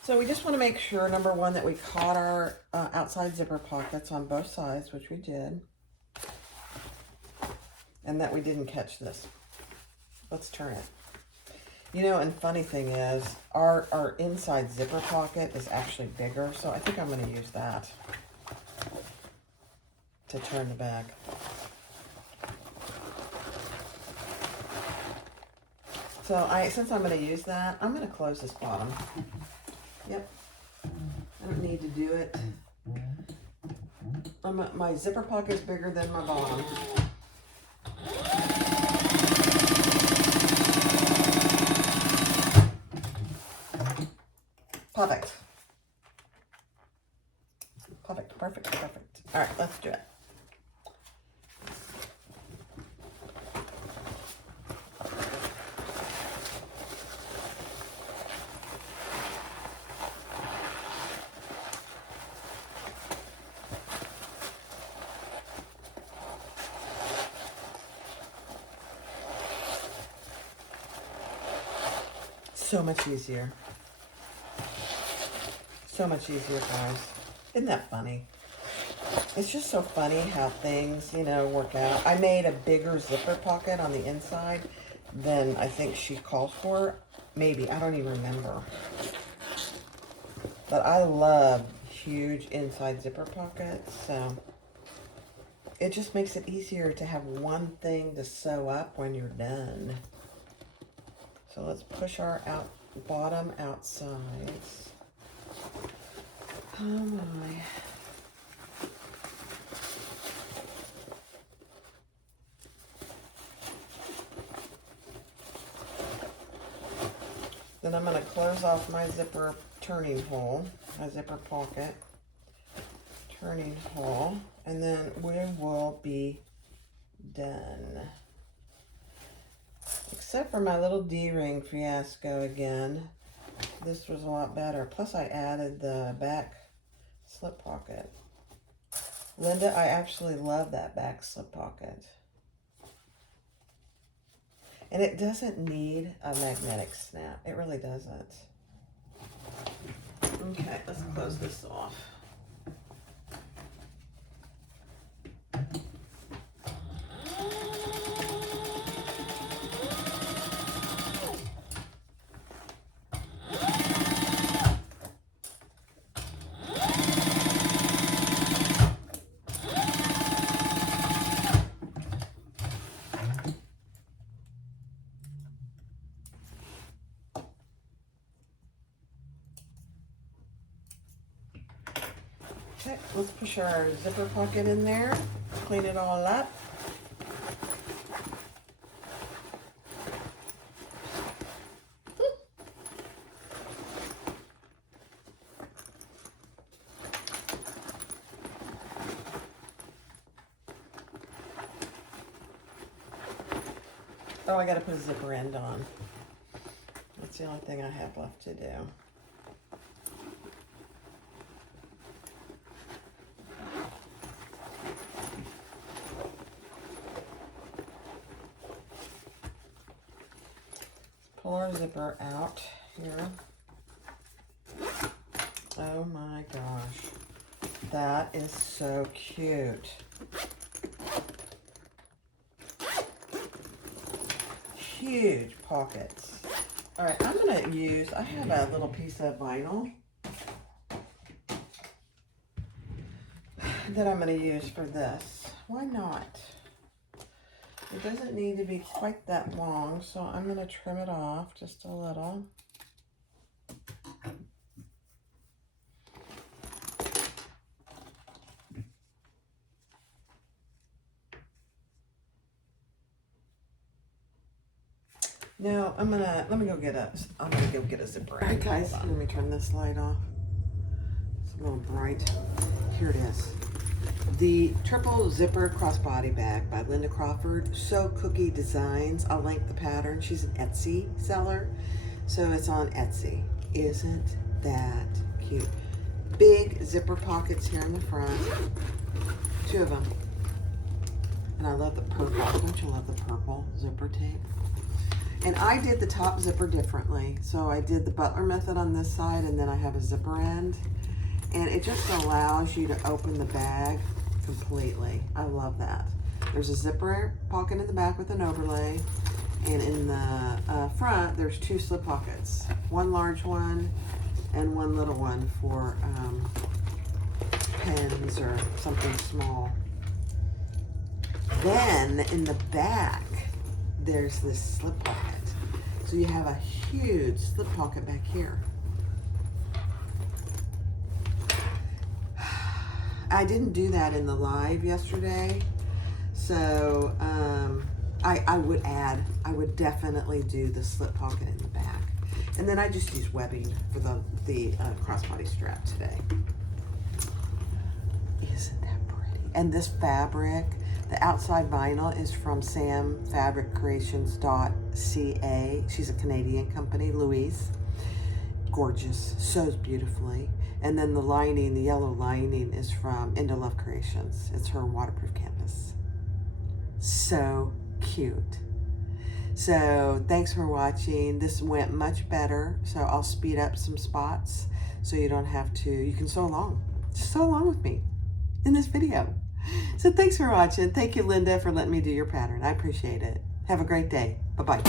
So we just want to make sure, number one, that we caught our outside zipper pockets on both sides, which we did, and that we didn't catch this. Let's turn it. You know, and funny thing is, our inside zipper pocket is actually bigger, so I think I'm going to use that to turn the back. So since I'm going to use that, I'm going to close this bottom. Yep, I don't need to do it. My zipper pocket is bigger than my bottom. Perfect. Perfect, perfect, perfect. All right, let's do it. So much easier. So much easier, guys. Isn't that funny? It's just so funny how things, you know, work out. I made a bigger zipper pocket on the inside than I think she called for. Maybe, I don't even remember. But I love huge inside zipper pockets, so it just makes it easier to have one thing to sew up when you're done. So let's push our bottom outsides. Oh my. Then I'm going to close off my zipper turning hole, my zipper pocket turning hole, and then we will be done. Except for my little D-ring fiasco again. This was a lot better. Plus I added the back slip pocket. Linda, I actually love that back slip pocket. And it doesn't need a magnetic snap. It really doesn't. Okay, let's close this off. Okay, let's push our zipper pocket in there, clean it all up. Oh, I gotta put a zipper end on. That's the only thing I have left to do. Pull our zipper out here. Oh my gosh. That is so cute. Huge pockets. All right, I'm gonna use, I have a little piece of vinyl that I'm gonna use for this. Why not? It doesn't need to be quite that long, so I'm gonna trim it off just a little. No, let me go get a zipper. All right, guys, let me turn this light off. It's a little bright. Here it is. The triple zipper crossbody bag by Linda Crawford. So Cookie Designs. I'll link the pattern. She's an Etsy seller, so it's on Etsy. Isn't that cute? Big zipper pockets here in the front. 2 of them. And I love the purple. Don't you love the purple zipper tape? And I did the top zipper differently. So I did the Butler method on this side, and then I have a zipper end. And it just allows you to open the bag completely. I love that. There's a zipper pocket in the back with an overlay. And in the front, there's 2 slip pockets. One large one and one little one for pens or something small. Then in the back, there's this slip pocket. So you have a huge slip pocket back here. I didn't do that in the live yesterday, so I would definitely do the slip pocket in the back. And then I just use webbing for the crossbody strap today. Isn't that pretty? And this fabric, the outside vinyl is from samfabriccreations.ca. She's a Canadian company, Louise. Gorgeous, sews beautifully. And then the lining, the yellow lining, is from Into Love Creations. It's her waterproof canvas. So cute. So thanks for watching. This went much better, so I'll speed up some spots so you don't have to, you can sew along. Just sew along with me in this video. So thanks for watching. Thank you, Linda, for letting me do your pattern. I appreciate it. Have a great day. Bye-bye.